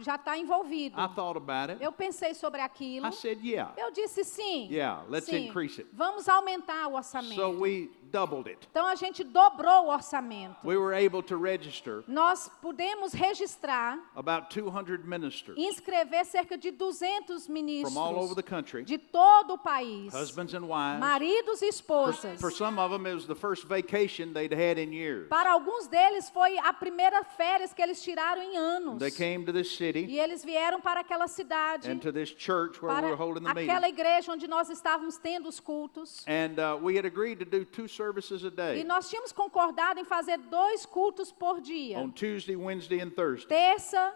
já está envolvido. I thought about it. Eu pensei sobre aquilo. I said, yeah. Eu disse sim. Yeah, let's sim. increase it. Vamos aumentar o orçamento. So we doubled it. Então a gente dobrou o orçamento. We were able to register Nós pudemos registrar, about 200 ministers inscrever cerca de 200 from all over ministros the country, de todo o país, husbands and wives. maridos e esposas. For some of them, it was the first vacation they'd had in years. Para alguns deles foi a primeira férias que eles tiraram em anos. They came to this city E eles vieram para aquela cidade, and to this church where we para were holding the meeting. aquela igreja onde nós estávamos tendo os cultos. And we had agreed to do 2 services a E day, nós tínhamos concordado em fazer 2 cultos por dia. on Tuesday, Wednesday, and Thursday. Terça,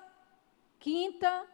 quinta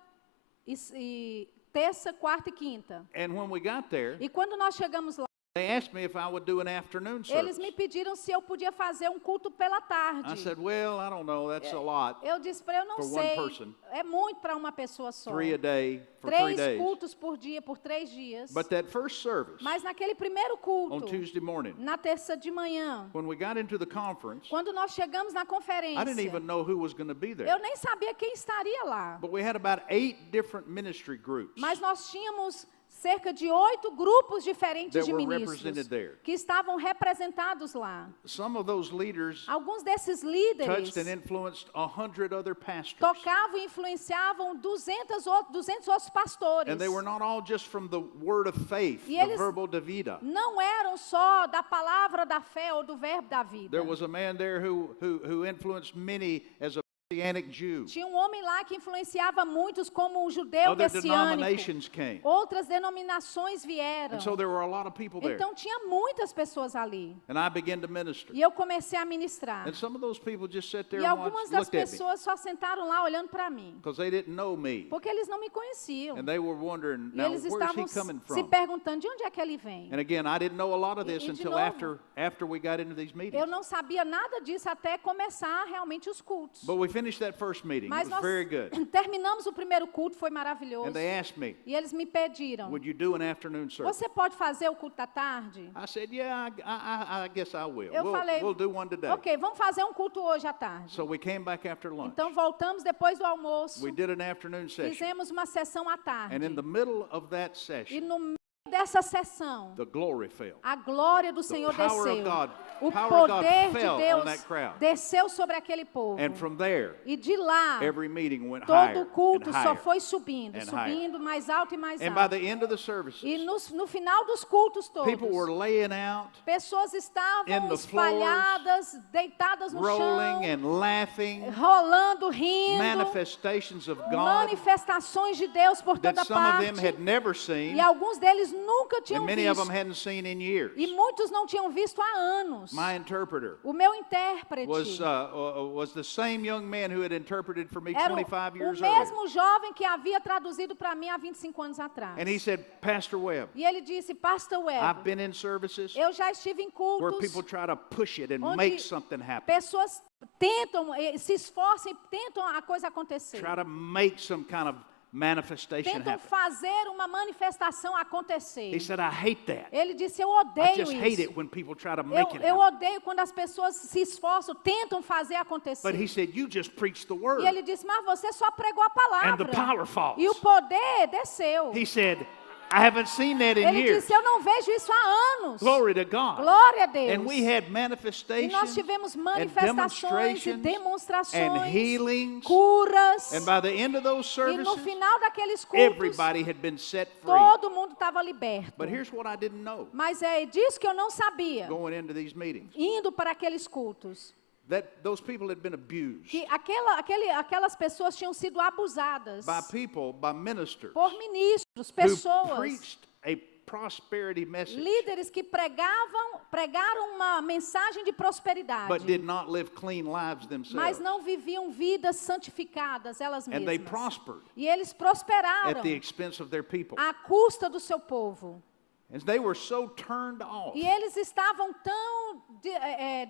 e terça, quarta e quinta. And when we got there, E quando nós chegamos lá, they asked me if I would do an afternoon eles service. me pediram se eu podia fazer um culto pela tarde. I said, well, I don't know, that's a lot. Eu disse para eu não For one sei. person. É muito para uma pessoa só. 3 a day for 3 3 days. cultos por dia, por 3 dias. But that first service Mas naquele primeiro on culto, Tuesday morning, na terça de manhã, when we got into the conference, quando nós chegamos na I didn't conferência, even know who was going to be there. eu nem sabia quem estaria lá. But we had about 8 different ministry groups Mas nós tínhamos cerca de 8 grupos diferentes that de were ministros represented there. que estavam representados lá. Some of those leaders Alguns desses touched líderes and influenced 100 other pastors. tocavam e influenciavam 200 outros pastores. And they were not all just from the word of faith, E the eles verbal da vida. não eram só da palavra da fé ou do verbo da vida. There was a man there who influenced many as a Messianic Jew. Tinha um homem lá que influenciava muitos como um judeu Other messiânico. denominations came. Outras denominações vieram. And so there were a lot of people there. Então tinha muitas pessoas ali. And I began to minister. E eu comecei a ministrar. And some of those people just sat there E and algumas das looked at me pessoas só sentaram lá olhando para mim. because they didn't know me. Porque eles não me conheciam. And they were wondering, E now, eles where's estavam he coming se from? perguntando de onde é que ele vem. And again, I didn't know a lot of this E de until novo, after we got into these meetings. Eu não sabia nada disso até começar realmente os cultos. But we finished that first meeting. Mas It nós was very good. terminamos o primeiro culto, foi maravilhoso. And they asked me, E eles me pediram, would you do an afternoon service? você pode fazer o culto da tarde? I said, yeah, I guess I will. Eu falei, We'll do one today. ok, vamos fazer um culto hoje à tarde. So we came back after lunch. Então voltamos depois do almoço, We did an afternoon session. fizemos uma sessão à tarde. And in the middle of that E session, no meio dessa sessão, the glory fell. a glória do Senhor power of desceu. God- O power of God poder de fell on Deus that crowd. desceu sobre aquele povo. And from there, E de lá, every meeting went todo higher o culto and só higher. foi subindo, and subindo mais alto e mais And by alto. the end of the services, E no final dos cultos todos, people were laying out, pessoas in estavam the floors, espalhadas, deitadas no rolling chão, and laughing, rolando, rindo, manifestations of God manifestações de Deus por toda that some of parte. them had never seen, E alguns deles nunca tinham and many of visto. them hadn't seen in years. E muitos não tinham visto há anos. My interpreter O meu intérprete was the same young man who had interpreted for me era 25 o years earlier. mesmo jovem que havia traduzido para mim há 25 anos atrás. And he said, Pastor Webb, E ele disse, Pastor I've Webb, been in services eu já estive em where cultos people try to push it and onde make something happen. pessoas tentam, se esforçam e tentam a coisa acontecer. Try to make some kind of manifestation Tentam happen. fazer uma manifestação acontecer. He said, I hate that. Ele disse, eu I odeio just hate isso. it when people try to make it Eu happen. odeio quando as pessoas se esforçam, tentam fazer acontecer. But he said, you just preached the word. E ele disse, mas você só pregou a And the palavra. power falls. E o poder desceu. He said, I haven't seen that in Ele years. disse, eu não vejo isso há anos. Glory to God. Glória a Deus. And we had E nós manifestations tivemos and manifestações e demonstrations demonstrações, and healings. curas. And by the end of those E no services, final daqueles cultos, everybody had been set free. todo mundo estava liberto. But here's what I didn't know Mas é disso que eu não sabia, going into these meetings. indo para aqueles cultos. That those people had been abused Que aquelas pessoas tinham sido abusadas by people, by ministers por ministros, who pessoas, preached a prosperity message líderes que pregaram uma mensagem de prosperidade, but did not live clean lives mas themselves. não viviam vidas santificadas elas And they mesmas. prospered E eles at prosperaram the expense of their people. à custa do seu povo. And they were so turned off E eles estavam tão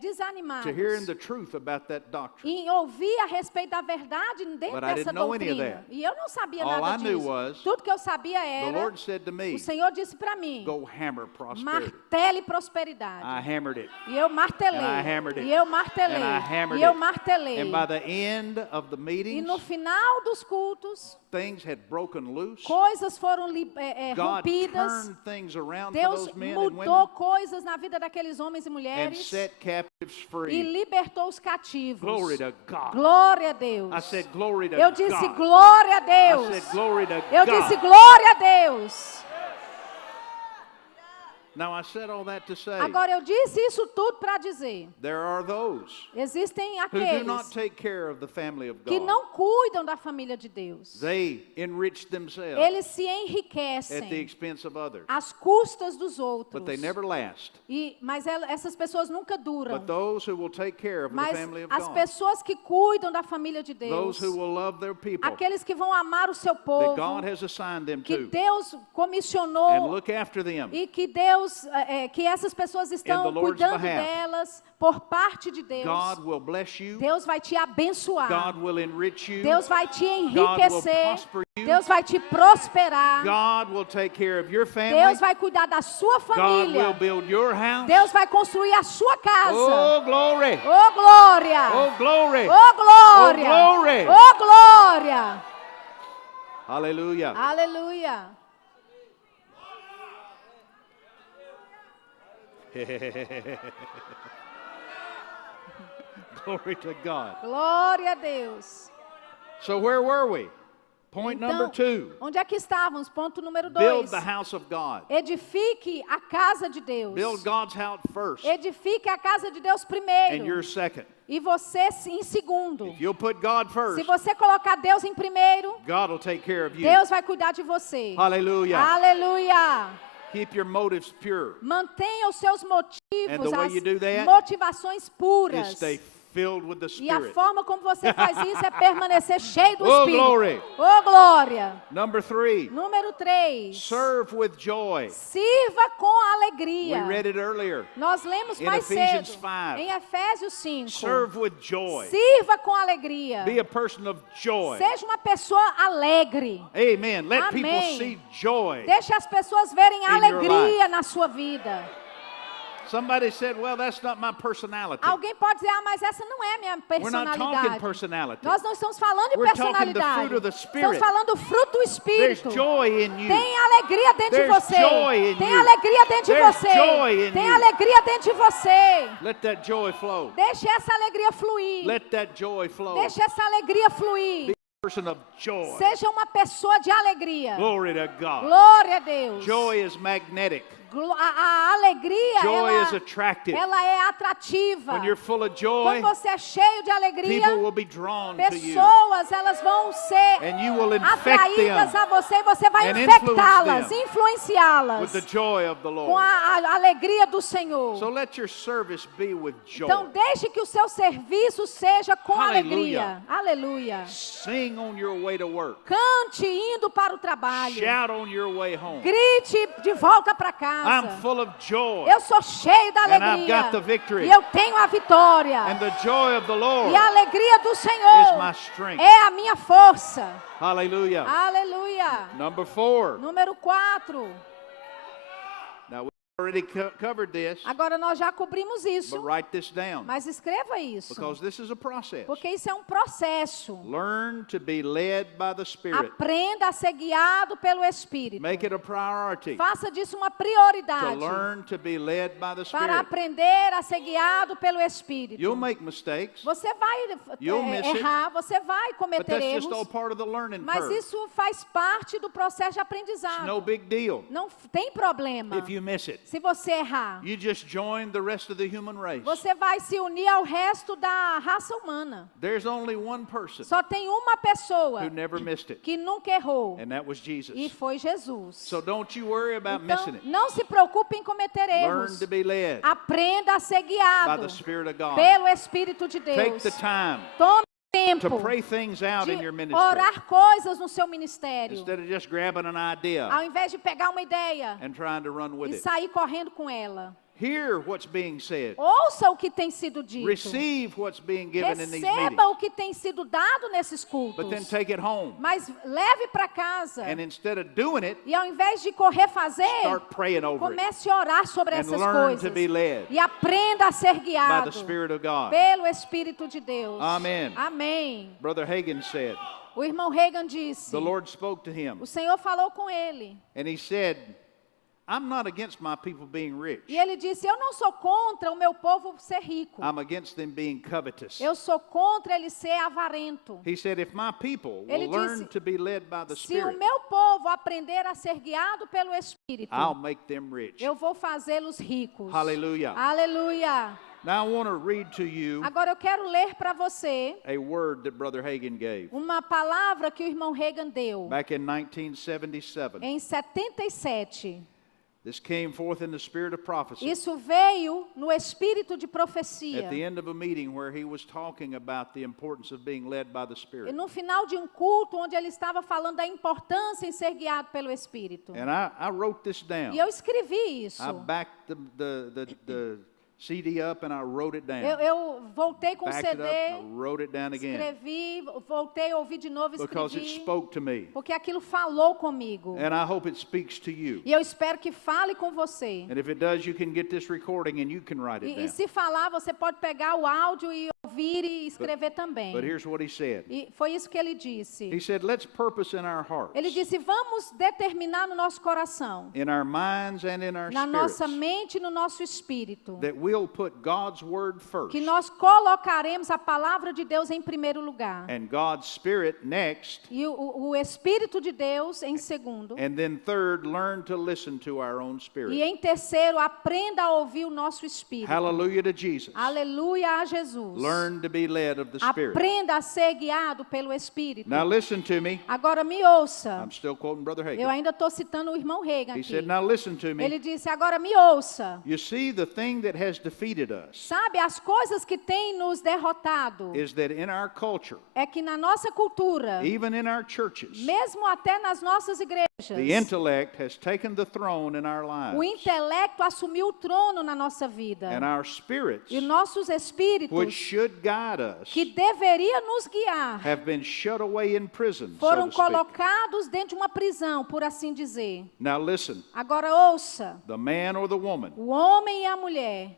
desanimados to hearing the truth about that doctrine. em ouvir a respeito da verdade dentro But I dessa didn't know any of doutrina. that. E eu não sabia All nada I knew disso. was Tudo que eu sabia The era, Lord said to me, o Senhor disse para mim, go hammer prosperity. martele prosperidade. I hammered it. E eu martelei. And I hammered it. E eu martelei. And I hammered E eu it. martelei. And by the end of the E meetings, no final dos cultos, things had broken loose. coisas foram God rompidas. turned things around for Deus those men and mudou women coisas na vida daqueles homens e and mulheres set captives e free. libertou os cativos. Glory to God. Glória a Deus. I said, glory to Eu disse God. glória a I Deus. said, glory to Eu disse God. glória a Deus. Now, I said all that to say, Agora eu disse isso tudo para dizer. there are those Existem who do not aqueles take care of the family of que God. não cuidam da família de Deus. They enrich themselves Eles se at the enriquecem expense of others, às custas dos outros. but they never last. Mas essas pessoas nunca duram. But those who will take care of the Mas family of as God, pessoas que cuidam da família de those Deus, who will love their people aqueles que vão amar o seu that povo, God has assigned them que to, Deus and comissionou look after them e que Deus, que essas pessoas estão the Lord's cuidando behalf. delas por parte de Deus. God will bless you. Deus vai te abençoar. God will enrich you. Deus vai te God will enriquecer. prosper you. Deus vai te prosperar. God will take care of your family. Deus vai cuidar da sua God will família. build your house. Deus vai construir a sua casa. Oh, glory. Oh, glória! Oh, glory. Oh, glória! Oh, glory. Oh, glória! Hallelujah. Aleluia! Glory to God. Glória a Deus. So where were we? Point number 2. Onde é que estávamos? Ponto número Build 2. the house of God. Edifique a casa de Deus. Build God's house first, Edifique a casa de Deus and primeiro. you're second. E você em segundo. If you'll put God Se first, você colocar Deus em primeiro, God will take care of you. Deus vai cuidar de você. Hallelujah. Aleluia. Keep your motives pure. Mantenha os seus And motivos, the way as you do that motivações Is puras. stay filled with the E a Spirit. forma como você faz isso é permanecer cheio do Oh, Espírito. glory. Oh, glória. Number 3. Número 3. Serve with joy. Sirva com We alegria. read it earlier. Nós lemos In mais Ephesians cedo. 5. Em Efésios 5. Serve with joy. Sirva com alegria. Be a person of joy. Seja uma pessoa alegre. Amen. Let people Amém. see joy. Deixe as pessoas verem your alegria na sua vida. Somebody said, well, that's not my personality. Alguém pode dizer, mas essa não é a minha We're not talking personalidade. personality. Nós não estamos falando de We're talking the personalidade. fruit of the Spirit. Estamos falando do fruto do There's Espírito. joy in you. Tem alegria dentro de There's você. joy in Tem you. alegria dentro de There's você. joy in Tem you. alegria dentro de você. Let that joy flow. Deixe essa alegria fluir. Let that joy flow. Deixe essa alegria fluir. Person of joy. Seja uma pessoa de alegria. Glory to God. Glória a Deus. Joy is magnetic. A alegria, Joy is attractive. ela é atrativa. When you're full of joy, Quando você é cheio de alegria, people will be drawn to you. pessoas elas vão ser And you will infect atraídas them a você e você vai and infectá-las, influence influenciá-las with the joy of the com Lord. a alegria do Senhor. So let your service be with joy. Então deixe que o seu serviço seja com Hallelujah. alegria. Aleluia. Sing on your way to work. Cante indo para o trabalho. Shout on your way home. Grite de volta para casa. I'm full of joy. Eu sou cheio da And I've alegria. got the victory. E eu tenho a vitória. And the joy of the Lord E a alegria do is Senhor my strength. é a minha força. Hallelujah. Aleluia. Number 4. Número 4. Now we already covered this, Agora nós já cobrimos isso. but write this down Mas escreva isso. because this is a process. Porque isso é um processo. Learn to be led by the Spirit. Aprenda a ser guiado pelo Espírito. Make it a priority Faça disso uma to prioridade. learn to be led by the Para Spirit. aprender a ser guiado pelo Espírito. You'll make mistakes, Você vai You'll miss it. errar, você vai but cometer that's just all erros. part of the learning Mas curve. isso faz parte do processo de It's aprendizado. no big deal Não tem problema if you miss it. se você errar. You just join the rest of the human race. Você vai se unir ao resto da raça humana. There's only one person Só tem uma pessoa who never missed it, que nunca errou. and that was Jesus. E foi Jesus. So don't you worry about Então, missing it. não se preocupe em cometer Learn erros. to be led Aprenda a ser by guiado the Spirit of God. pelo Espírito de Take Deus. the time Tome to tempo pray things out in your de ministry orar coisas no seu ministério. instead of just grabbing an idea Ao invés de pegar uma ideia and trying to run with e it. sair correndo com ela. Hear what's being said. Ouça o que tem sido dito. Receive what's being given in these Receba meetings. o que tem sido dado nesses But then cultos. take it home. Mas leve para casa. And instead of doing it, E ao invés de correr fazer, start praying over it. comece a orar sobre And essas learn to coisas. be led E aprenda a ser by guiado the Spirit of God. pelo Espírito de Deus. Amen. Amém. Brother Hagin said, O irmão Reagan disse, the Lord spoke to him, o Senhor falou com ele. and he said, I'm not against my people being rich. E ele disse, eu não sou contra o meu povo ser rico. I'm against them being covetous. Eu sou contra ele ser avarento. He said, if my people Ele will learn disse, to be led by the Se o Spirit, meu povo aprender a ser guiado pelo Espírito, I'll make them rich. eu vou fazê-los ricos. Hallelujah. Aleluia. Now I want to read to you Agora eu quero ler para você a word that Brother Hagin gave uma palavra que o irmão Reagan deu back in 1977. em 77. This came forth in the spirit of prophecy Isso veio no espírito de at profecia. the end of a meeting where he was talking about the importance of being led by the E Spirit. no final de um culto onde ele estava falando da importância em ser guiado pelo Espírito. And I wrote this down. E eu escrevi isso. I backed the CD up and I wrote it down. Eu voltei com o Backed it CD, up and I wrote it down again escrevi, voltei, ouvi de novo, because it escrevi. spoke to me. Porque aquilo falou comigo. And I hope it speaks to you. E eu espero que fale com você. And if it does, you can get this recording and you can write it E down. se falar, você pode pegar o áudio e ouvir e escrever também. But here's what he said. E foi isso que ele disse. He said, let's purpose in our hearts, Ele disse, vamos determinar no nosso coração, in our minds and in our na nossa spirits, mente e no nosso espírito, that we'll put God's word first que nós colocaremos a palavra de Deus em primeiro lugar. and God's Spirit next, E o Espírito de Deus em segundo. and then third, learn to listen to our own E spirit. em terceiro, aprenda a ouvir o nosso espírito. Hallelujah to Jesus. Aleluia a Jesus. Learn to be led of the Spirit. Aprenda a ser guiado pelo Espírito. Now listen to me. Agora me ouça. I'm still quoting Brother Eu Hagin. ainda estou citando o irmão Reagan He aqui. said, now listen to me. Ele disse, agora me ouça. You see, the thing that has defeated us Sabe, as coisas que têm nos derrotado is that in our culture, é que na nossa cultura, even in our churches, mesmo até nas nossas igrejas, the intellect has taken the throne in our o lives. intelecto assumiu o trono na nossa vida. And our spirits, E nossos which espíritos, should guide us, que deveria nos guiar, have been shut away in prison, so foram to speak. colocados dentro de uma prisão, por assim dizer. Now listen, Agora ouça, the man or the woman o homem e a mulher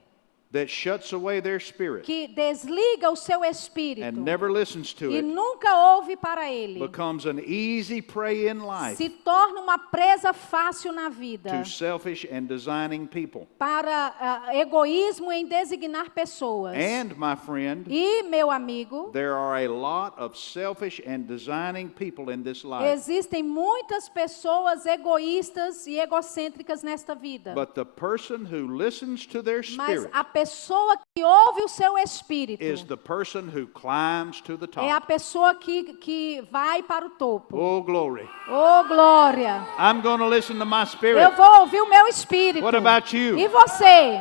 that shuts away their spirit que desliga o seu espírito and never listens to e it nunca ouve para ele, becomes an easy prey in life se torna uma presa fácil na vida to selfish and designing people. para egoísmo em designar pessoas. And, my friend, E, meu amigo, there are a lot of selfish and designing people in this life. existem muitas pessoas egoístas e egocêntricas nesta vida. But the person who listens to their Mas spirit a pessoa que ouve o seu espírito is the person who climbs to the é a top. pessoa que vai para o topo. Oh, glory. Oh, glória! I'm going to listen to my Eu spirit. vou ouvir o meu espírito. What about you? E você?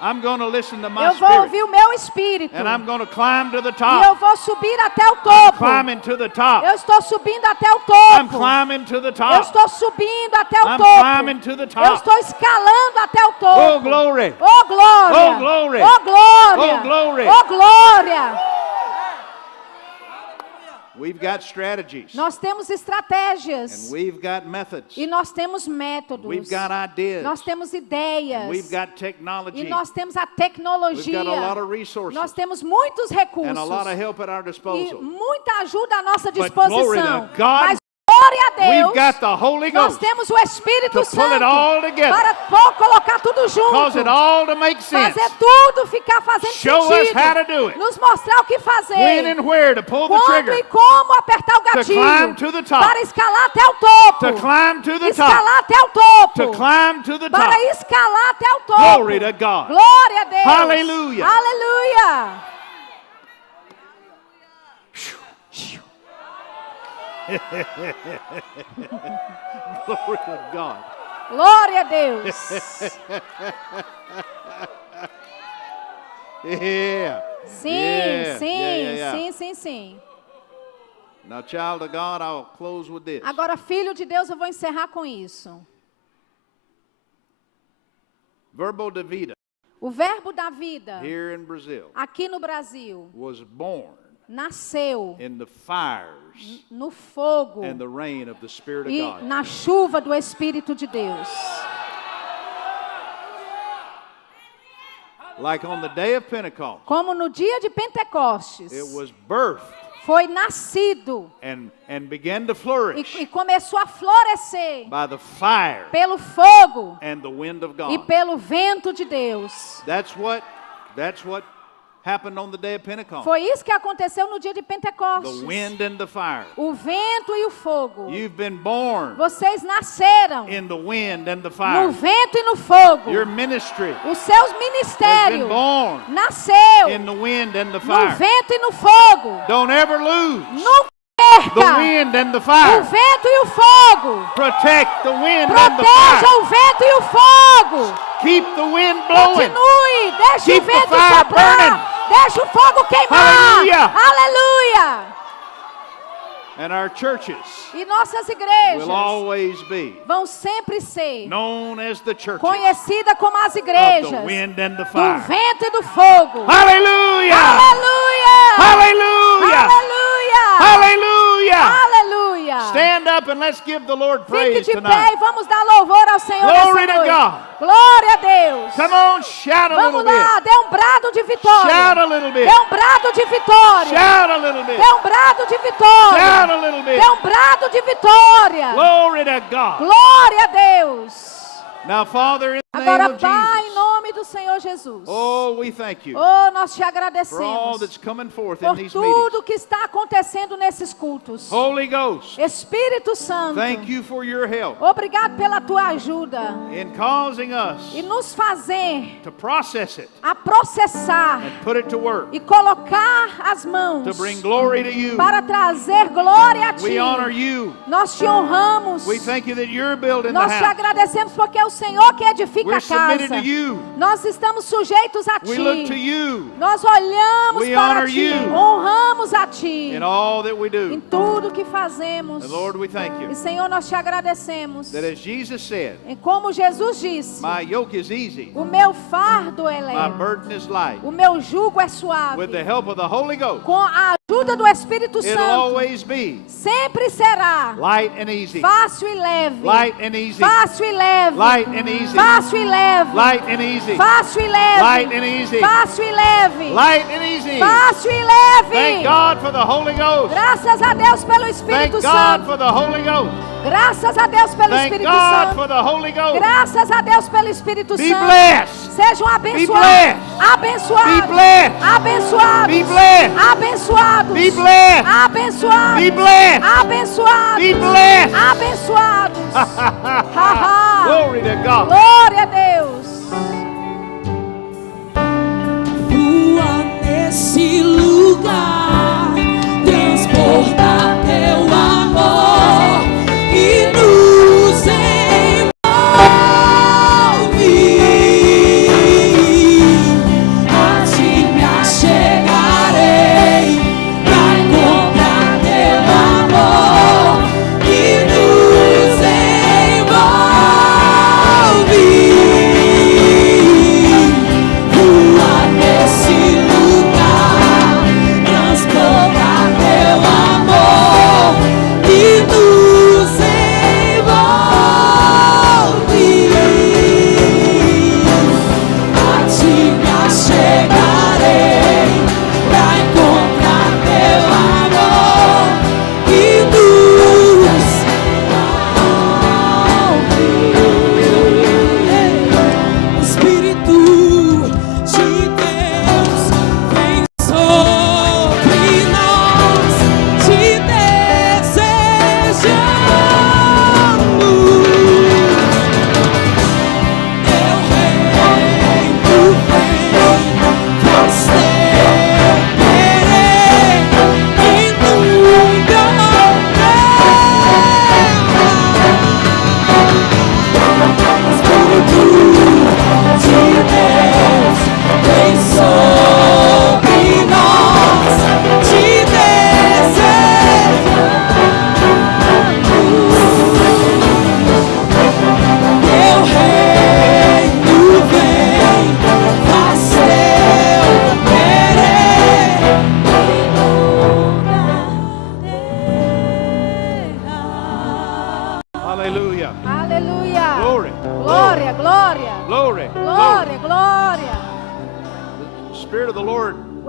I'm going to listen to my Eu vou spirit. ouvir o meu espírito. And I'm going to climb to the E eu top. vou subir até o topo. Climbing to the top. Eu estou subindo até o I'm topo. climbing to the Eu top. estou subindo até o I'm topo. climbing to the Eu top. estou escalando até o topo. Oh, glory. Oh, glória! Oh, glory. Oh, glória! Oh, glory. Oh, glória! We've got strategies. Nós temos estratégias. And we've got methods. E nós temos métodos. We've got ideas. Nós temos ideias. And we've got technology. E nós temos a We've tecnologia. got a lot of resources. Nós temos muitos recursos. And a lot of help at our E disposal. muita ajuda à nossa But glory disposição. to God, Mas glória a Deus, We've got the Holy nós Ghost temos o Espírito to pull it Santo all together. para colocar tudo junto. Cause it all to make sense. Fazer tudo ficar fazendo Show us sentido. how to do it. Nos mostrar o que fazer. When and where to pull the Quando trigger. e como apertar o To gatilho. climb to the top. Para escalar até o topo. To climb to the top. Escalar até o topo. To climb to the Para top. escalar até o topo. Glory to God. Glória a Deus. Hallelujah. Aleluia. Glory to God. Glória a Deus. Yeah. Sim, Yeah, sim, yeah. sim, sim, sim. Now, child of God, I'll close with this. Agora, filho de Deus, eu vou encerrar com isso. Verbo de vida. O verbo da vida, here in Brazil, aqui no Brasil, was born nasceu in the fires no fogo and the rain of the Spirit of e God. na chuva do Espírito de Deus. Like on the day of Pentecost, Como no dia de Pentecostes, it was birthed foi nascido and began to flourish e começou a florescer by the fire pelo fogo and the wind of e God. pelo vento de Deus. That's what happened on the day of Pentecost. Foi isso que aconteceu no dia de Pentecostes. The wind and the fire. O vento e o fogo. You've been born Vocês nasceram in the wind and the no fire. vento e no fogo. Your ministry Os seus has been ministérios born nasceu in the wind and the no fire. vento e no fogo. Don't ever lose Nunca the perca wind and the o fire. vento e o fogo. Protect the wind and the Proteja fire. o vento e o fogo. Keep the wind blowing. Continue, deixa Keep o the vento fire soprar. burning. Deixa o fogo queimar. Hallelujah. Aleluia. And our churches E nossas will igrejas always be vão sempre ser known as the churches conhecidas como as of the igrejas wind and the do fire. vento e do fogo. Hallelujah! Aleluia. Hallelujah! Aleluia. Hallelujah! Aleluia. Stand up and let's give the Lord Fique praise de pé tonight. e vamos dar louvor ao Senhor Glory nessa to noite. God. Glória a Deus. Come on, shout a Vamos little lá, bit. dê um brado de vitória. Shout a little bit. Dê um brado de vitória. Shout a little bit. Dê um brado de vitória. Shout a little bit. Dê um brado de vitória. Glory to God. Glória a Deus. Now, Father, in the name Agora, of Pai, em Jesus, nome do Senhor Jesus. oh, we thank you Oh, nós te for all agradecemos that's coming forth in por these tudo meetings. que está acontecendo nesses cultos. Holy Ghost, Espírito Santo, thank you for your help obrigado pela tua ajuda in causing us e nos fazer to process it a processar and put it to work e colocar as mãos to bring glory to you. para trazer glória a ti. We honor you. Nós te honramos. We thank you that you're building the Nós te house. agradecemos porque é o Senhor que edifica We're a submitted casa. to you. Nós estamos sujeitos a We look to ti. you Nós olhamos We para honor ti, you. honramos a ti in all that we em do. tudo que fazemos. And Lord, we thank E you Senhor, nós te agradecemos. that as Jesus said, E como Jesus disse, my yoke is easy, o meu fardo é my leve, burden is light. o meu jugo é suave. With the help of the Holy Ghost, Com a ajuda do Espírito it'll Santo, always be sempre será light and easy. fácil e leve. Light and easy. Fácil e leve. Light and easy. Fácil e leve. Light and easy. Fácil e leve. Light and easy. Fácil e leve. Light and easy. Fácil e leve. Thank God for the Holy Ghost. Graças a Deus pelo Thank Espírito God Santo. for the Holy Ghost. Graças a Deus pelo Thank Espírito God Santo. for the Holy Ghost. Graças a Deus pelo Espírito Be Santo. blessed. Sejam abençoados. blessed. Abençoados. Be blessed. Abençoados. Be blessed. Abençoados. Be blessed. Abençoados. Be blessed. Abençoados. Be blessed. Abençoados. Ha-ha. Glory to God. Glória a Deus. Rua nesse lugar, transporta teu amor e nos envolve. A ti me achegarei pra encontrar teu amor e nos envolve. Rua nesse lugar.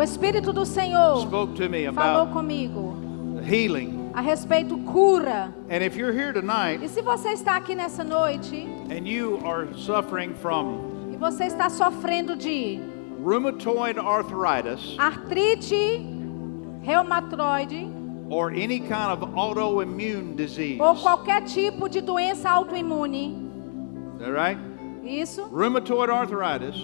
Espírito do Senhor spoke to me falou about comigo healing. a respeito cura. And if you're here tonight E se você está aqui nessa noite and you are suffering from e você está sofrendo de rheumatoid arthritis artrite reumatoide or any kind of autoimmune disease, ou qualquer tipo de doença autoimune, is that right? isso, Rheumatoid arthritis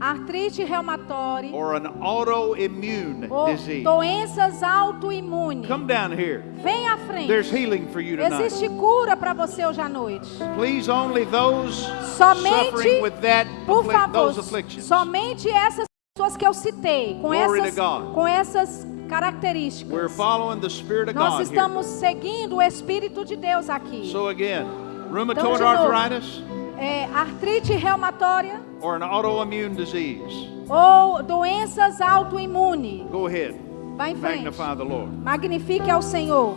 artrite reumatoide or an autoimmune ou disease. doenças autoimunes, Come down here. vem à frente. There's healing for you tonight. Existe cura para você hoje à noite. Please, only those Somente, suffering with that por favor, those afflictions. somente essas pessoas que eu citei, Glory to God. com essas características. We're following the Spirit of Nós God here. estamos seguindo o Espírito de Deus aqui. So again, rheumatoid Então, de novo. arthritis Artrite reumatoide or an autoimmune disease. ou doenças autoimunes. Go ahead. Vai em frente. Magnify the Lord. Magnifique ao Senhor.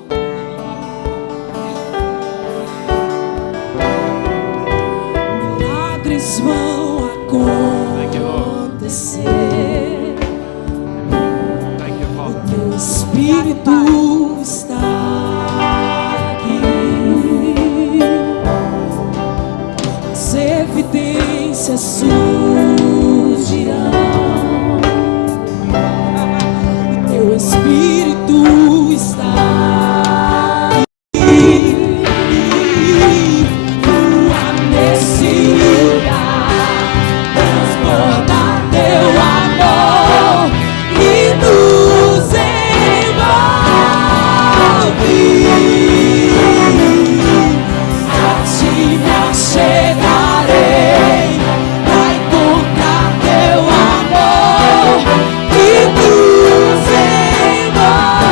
Milagres vão Thank you, Lord. acontecer. Thank you, Father. Teu Espírito está aqui. As evidências surgirão. Teu Espírito está aqui. Tua nesse lugar. Transborda teu amor e nos envolve. A ti me achegarei pra encontrar teu amor e nos envolve.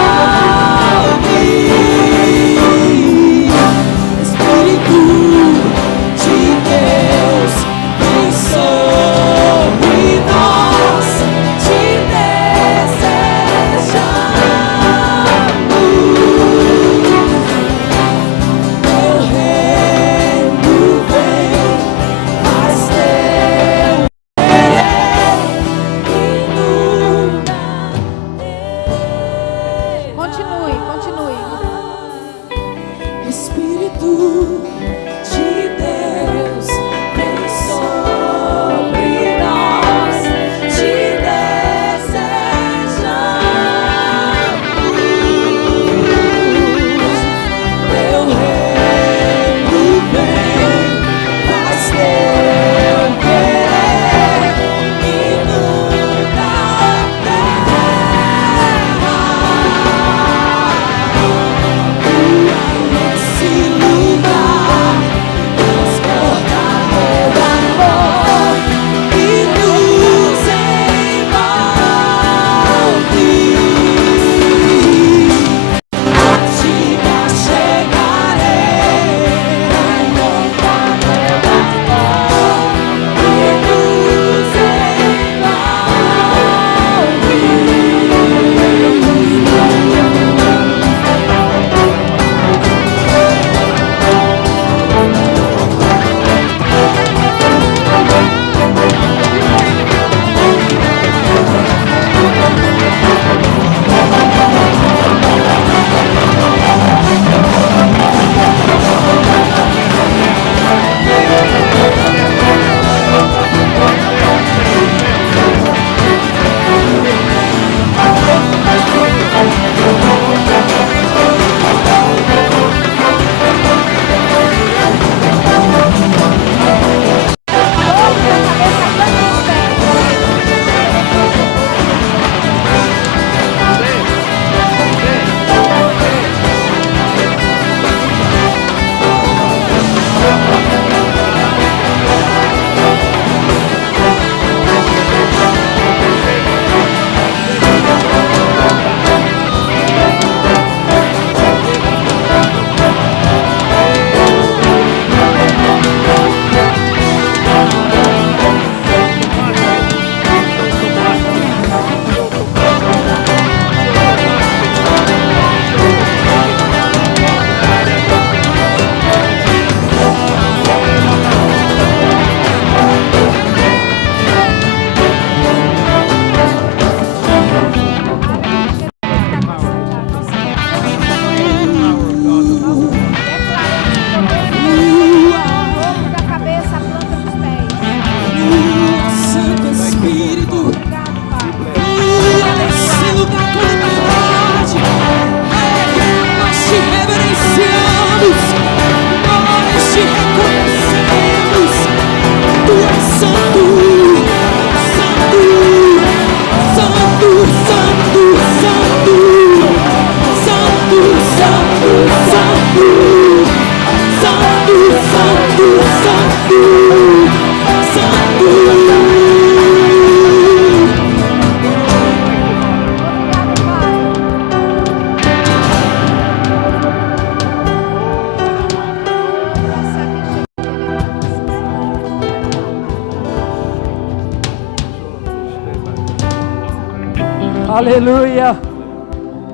Aleluia.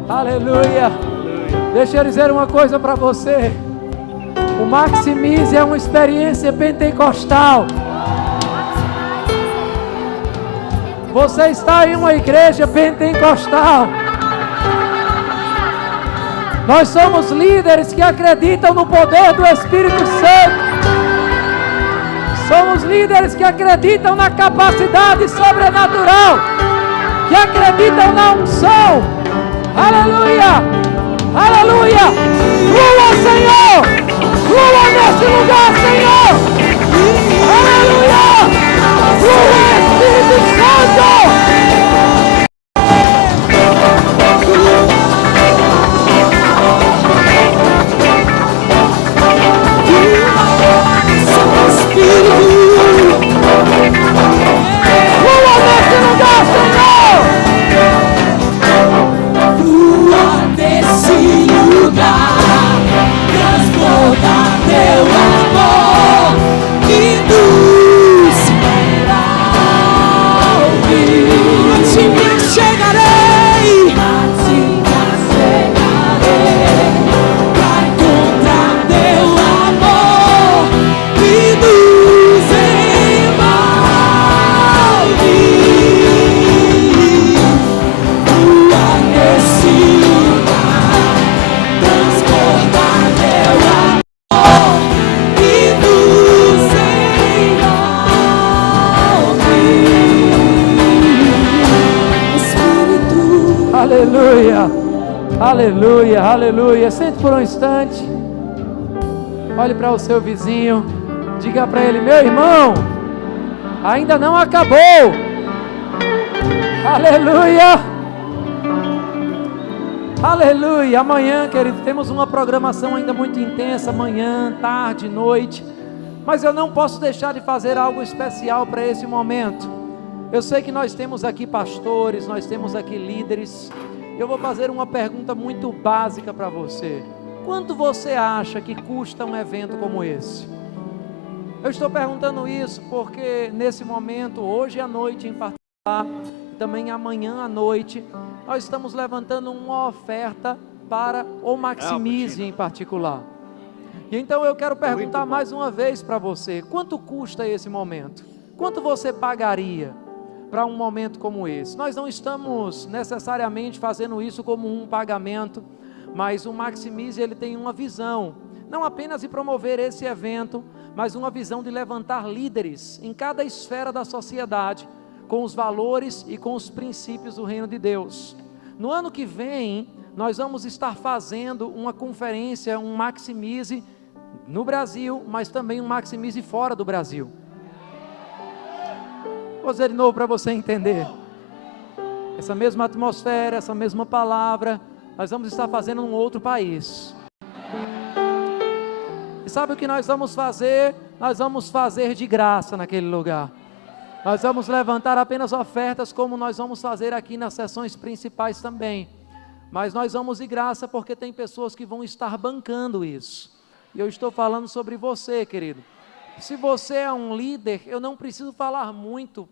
Aleluia. Deixa eu dizer uma coisa para você. O Maximize é uma experiência pentecostal. Você está em uma igreja pentecostal. Nós somos líderes que acreditam no poder do Espírito Santo. Somos líderes que acreditam na capacidade sobrenatural, que acreditam na unção. Aleluia! Aleluia! Flua, Senhor! Flua nesse lugar, Senhor! Aleluia! Flua, Espírito Santo! Flua nesse lugar, Senhor! Flua nesse lugar, transborda teu amor e nos envolve. A ti me chegarei, pra encontrar teu amor e nos envolve. Flua nesse lugar, transborda teu amor e nos envolve. Espírito. Aleluia, aleluia, aleluia. Sente por um instante. Olhe para o seu vizinho. Diga para ele: meu irmão, ainda não acabou. Aleluia, aleluia. Amanhã, querido, temos uma programação ainda muito intensa. Amanhã, tarde, noite. Mas eu não posso deixar de fazer algo especial para esse momento. Eu sei que nós temos aqui pastores, nós temos aqui líderes. Eu vou fazer uma pergunta muito básica para você. Quanto você acha que custa um evento como esse? Eu estou perguntando isso porque nesse momento, hoje à noite em particular, e também amanhã à noite, nós estamos levantando uma oferta para o Maximize em particular. E então eu quero perguntar mais uma vez para você: quanto custa esse momento? Quanto você pagaria para um momento como esse? Nós não estamos necessariamente fazendo isso como um pagamento, mas o Maximize, ele tem uma visão, não apenas de promover esse evento, mas uma visão de levantar líderes em cada esfera da sociedade, com os valores e com os princípios do reino de Deus. No ano que vem, nós vamos estar fazendo uma conferência, um Maximize no Brasil, mas também um Maximize fora do Brasil. Vou dizer de novo para você entender. Essa mesma atmosfera, essa mesma palavra, nós vamos estar fazendo em um outro país. E sabe o que nós vamos fazer? Nós vamos fazer de graça naquele lugar. Nós vamos levantar apenas ofertas, como nós vamos fazer aqui nas sessões principais também. Mas nós vamos de graça porque tem pessoas que vão estar bancando isso. E eu estou falando sobre você, querido. Se você é um líder, eu não preciso falar muito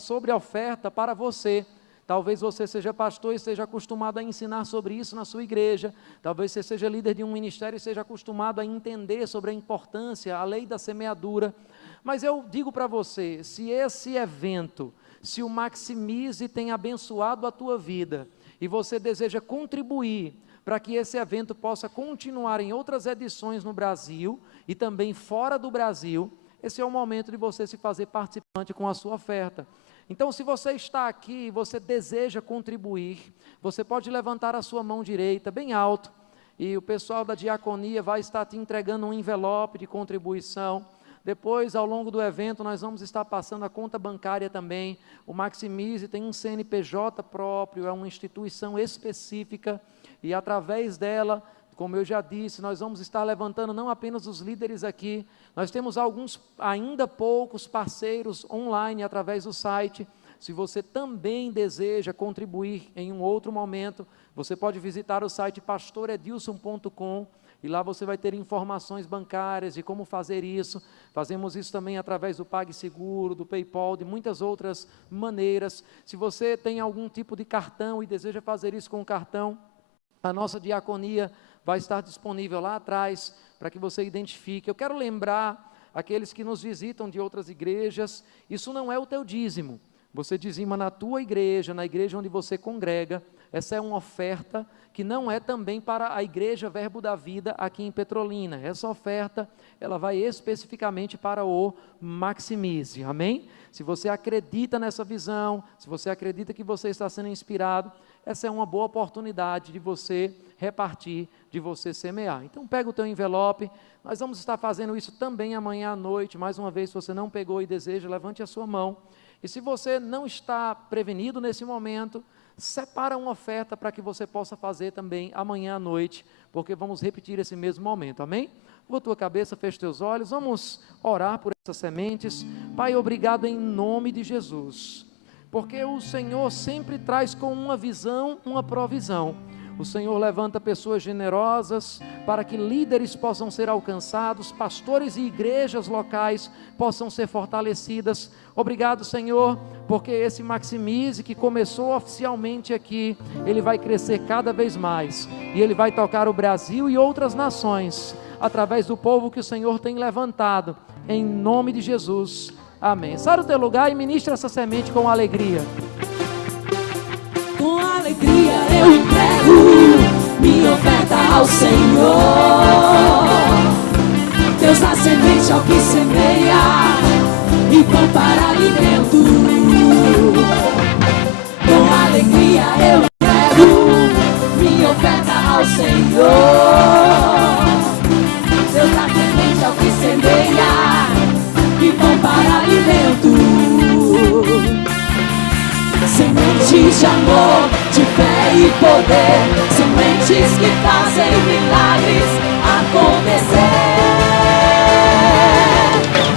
sobre a oferta para você. Talvez você seja pastor e esteja acostumado a ensinar sobre isso na sua igreja. Talvez você seja líder de um ministério e seja acostumado a entender sobre a importância, a lei da semeadura. Mas eu digo para você, se esse evento, se o Maximize tem abençoado a tua vida e você deseja contribuir para que esse evento possa continuar em outras edições no Brasil e também fora do Brasil, esse é o momento de você se fazer participante com a sua oferta. Então, se você está aqui e você deseja contribuir, você pode levantar a sua mão direita bem alto e o pessoal da diaconia vai estar te entregando um envelope de contribuição. Depois, ao longo do evento, nós vamos estar passando a conta bancária também. O Maximize tem um CNPJ próprio, é uma instituição específica, e através dela, como eu já disse, nós vamos estar levantando não apenas os líderes aqui, nós temos alguns, ainda poucos parceiros online através do site. Se você também deseja contribuir em um outro momento, você pode visitar o site pastoredilson.com e lá você vai ter informações bancárias de como fazer isso. Fazemos isso também através do PagSeguro, do PayPal, de muitas outras maneiras. Se você tem algum tipo de cartão e deseja fazer isso com o cartão, a nossa diaconia vai estar disponível lá atrás para que você identifique. Eu quero lembrar aqueles que nos visitam de outras igrejas, isso não é o teu dízimo. Você dizima na tua igreja, na igreja onde você congrega. Essa é uma oferta que não é também para a igreja Verbo da Vida aqui em Petrolina. Essa oferta, ela vai especificamente para o Maximize, amém? Se você acredita nessa visão, se você acredita que você está sendo inspirado, essa é uma boa oportunidade de você repartir, de você semear. Então pega o teu envelope, nós vamos estar fazendo isso também amanhã à noite. Mais uma vez, se você não pegou e deseja, levante a sua mão. E se você não está prevenido nesse momento, separa uma oferta para que você possa fazer também amanhã à noite, porque vamos repetir esse mesmo momento, amém? Curva a tua cabeça, fecha teus olhos, vamos orar por essas sementes. Pai, obrigado em nome de Jesus, porque o Senhor sempre traz com uma visão, uma provisão. O Senhor levanta pessoas generosas para que líderes possam ser alcançados, pastores e igrejas locais possam ser fortalecidas. Obrigado, Senhor, porque esse Maximize que começou oficialmente aqui, ele vai crescer cada vez mais e ele vai tocar o Brasil e outras nações através do povo que o Senhor tem levantado, em nome de Jesus, amém. Sai do teu lugar e ministra essa semente com alegria. Com alegria eu entrego minha oferta ao Senhor. Deus dá semente ao que semeia e pão para alimento. Com alegria eu entrego minha oferta ao Senhor. Deus dá semente ao que semeia e pão para alimento. Sementes de amor, de fé e poder, sementes que fazem milagres acontecer.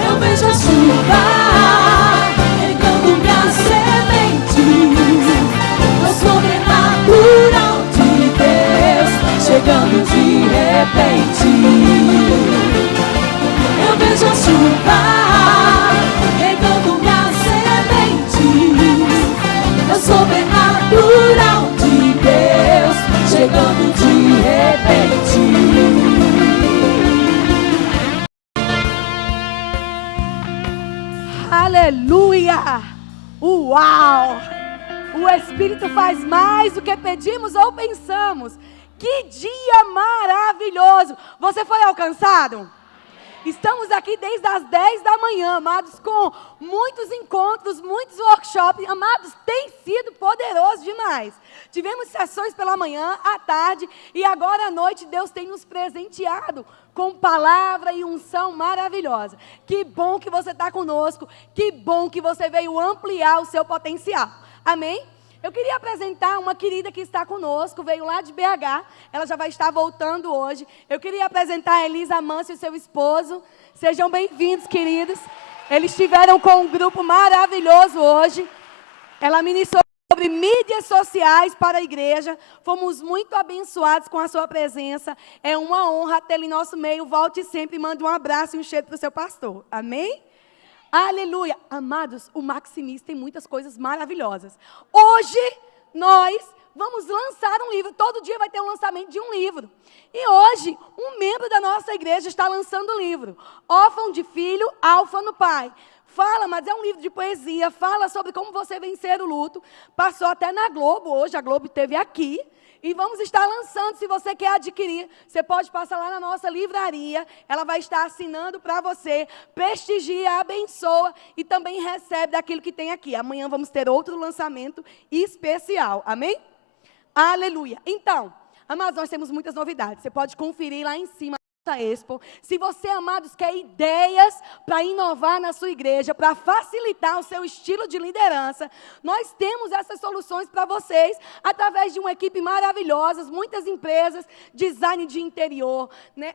Eu vejo a chuva regando minhas sementes, no sobrenatural de Deus chegando de repente. Eu vejo a chuva regando minhas sementes, sobrenatural de Deus chegando de repente. Aleluia! Uau! O Espírito faz mais do que pedimos ou pensamos. Que dia maravilhoso! Você foi alcançado? Estamos aqui desde as 10 da manhã, amados, com muitos encontros, muitos workshops. Amados, tem sido poderoso demais. Tivemos sessões pela manhã, à tarde e agora à noite Deus tem nos presenteado com palavra e unção maravilhosa. Que bom que você está conosco, que bom que você veio ampliar o seu potencial. Amém? Eu queria apresentar uma querida que está conosco, veio lá de BH, ela já vai estar voltando hoje. Eu queria apresentar a Elisa Manso e seu esposo. Sejam bem-vindos, queridos. Eles estiveram com um grupo maravilhoso hoje. Ela ministrou sobre mídias sociais para a igreja. Fomos muito abençoados com a sua presença. É uma honra tê-la em nosso meio. Volte sempre e mande um abraço e um cheiro para o seu pastor. Amém? Aleluia! Amados, o Maximize tem muitas coisas maravilhosas. Hoje, nós vamos lançar um livro. Todo dia vai ter um lançamento de um livro. E hoje, um membro da nossa igreja está lançando o livro. Órfão de filho, alfa no pai. Fala, mas é um livro de poesia. Fala sobre como você vencer o luto. Passou até na Globo. Hoje a Globo esteve aqui. E vamos estar lançando, se você quer adquirir, você pode passar lá na nossa livraria, ela vai estar assinando para você, prestigia, abençoa e também recebe daquilo que tem aqui. Amanhã vamos ter outro lançamento especial, amém? Aleluia. Então, amados, nós temos muitas novidades, você pode conferir lá em cima Expo. Se você, amados, quer ideias para inovar na sua igreja, para facilitar o seu estilo de liderança, nós temos essas soluções para vocês, através de uma equipe maravilhosa, muitas empresas, design de interior, né?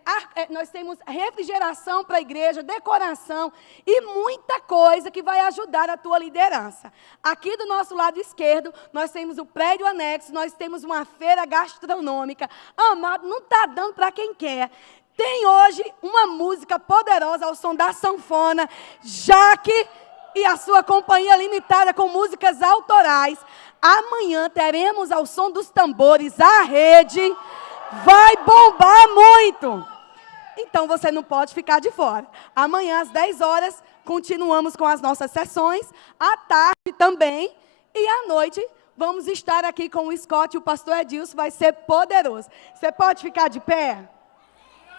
Nós temos refrigeração para a igreja, decoração e muita coisa que vai ajudar a tua liderança. Aqui do nosso lado esquerdo, nós temos o prédio anexo, nós temos uma feira gastronômica. Amado, não está dando para quem quer. Tem hoje uma música poderosa ao som da sanfona, Jaque e a sua companhia limitada com músicas autorais. Amanhã teremos ao som dos tambores a rede. Vai bombar muito. Então você não pode ficar de fora. Amanhã às 10 horas continuamos com as nossas sessões. À tarde também. E à noite vamos estar aqui com o Scott e o pastor Edilson. Vai ser poderoso. Você pode ficar de pé?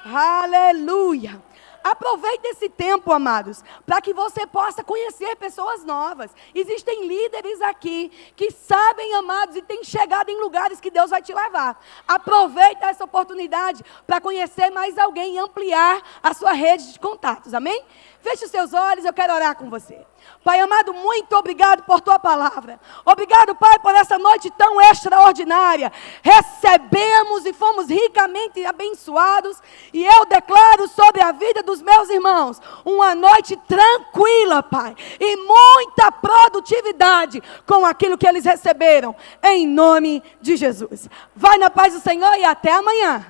Aleluia! Aproveite esse tempo, amados, para que você possa conhecer pessoas novas. Existem líderes aqui que sabem, amados, e têm chegado em lugares que Deus vai te levar. Aproveite essa oportunidade para conhecer mais alguém e ampliar a sua rede de contatos, amém? Feche os seus olhos, eu quero orar com você. Pai amado, muito obrigado por tua palavra. Obrigado, Pai, por essa noite tão extraordinária. Recebemos e fomos ricamente abençoados. E eu declaro sobre a vida dos meus irmãos uma noite tranquila, Pai. E muita produtividade com aquilo que eles receberam. Em nome de Jesus. Vai na paz do Senhor e até amanhã.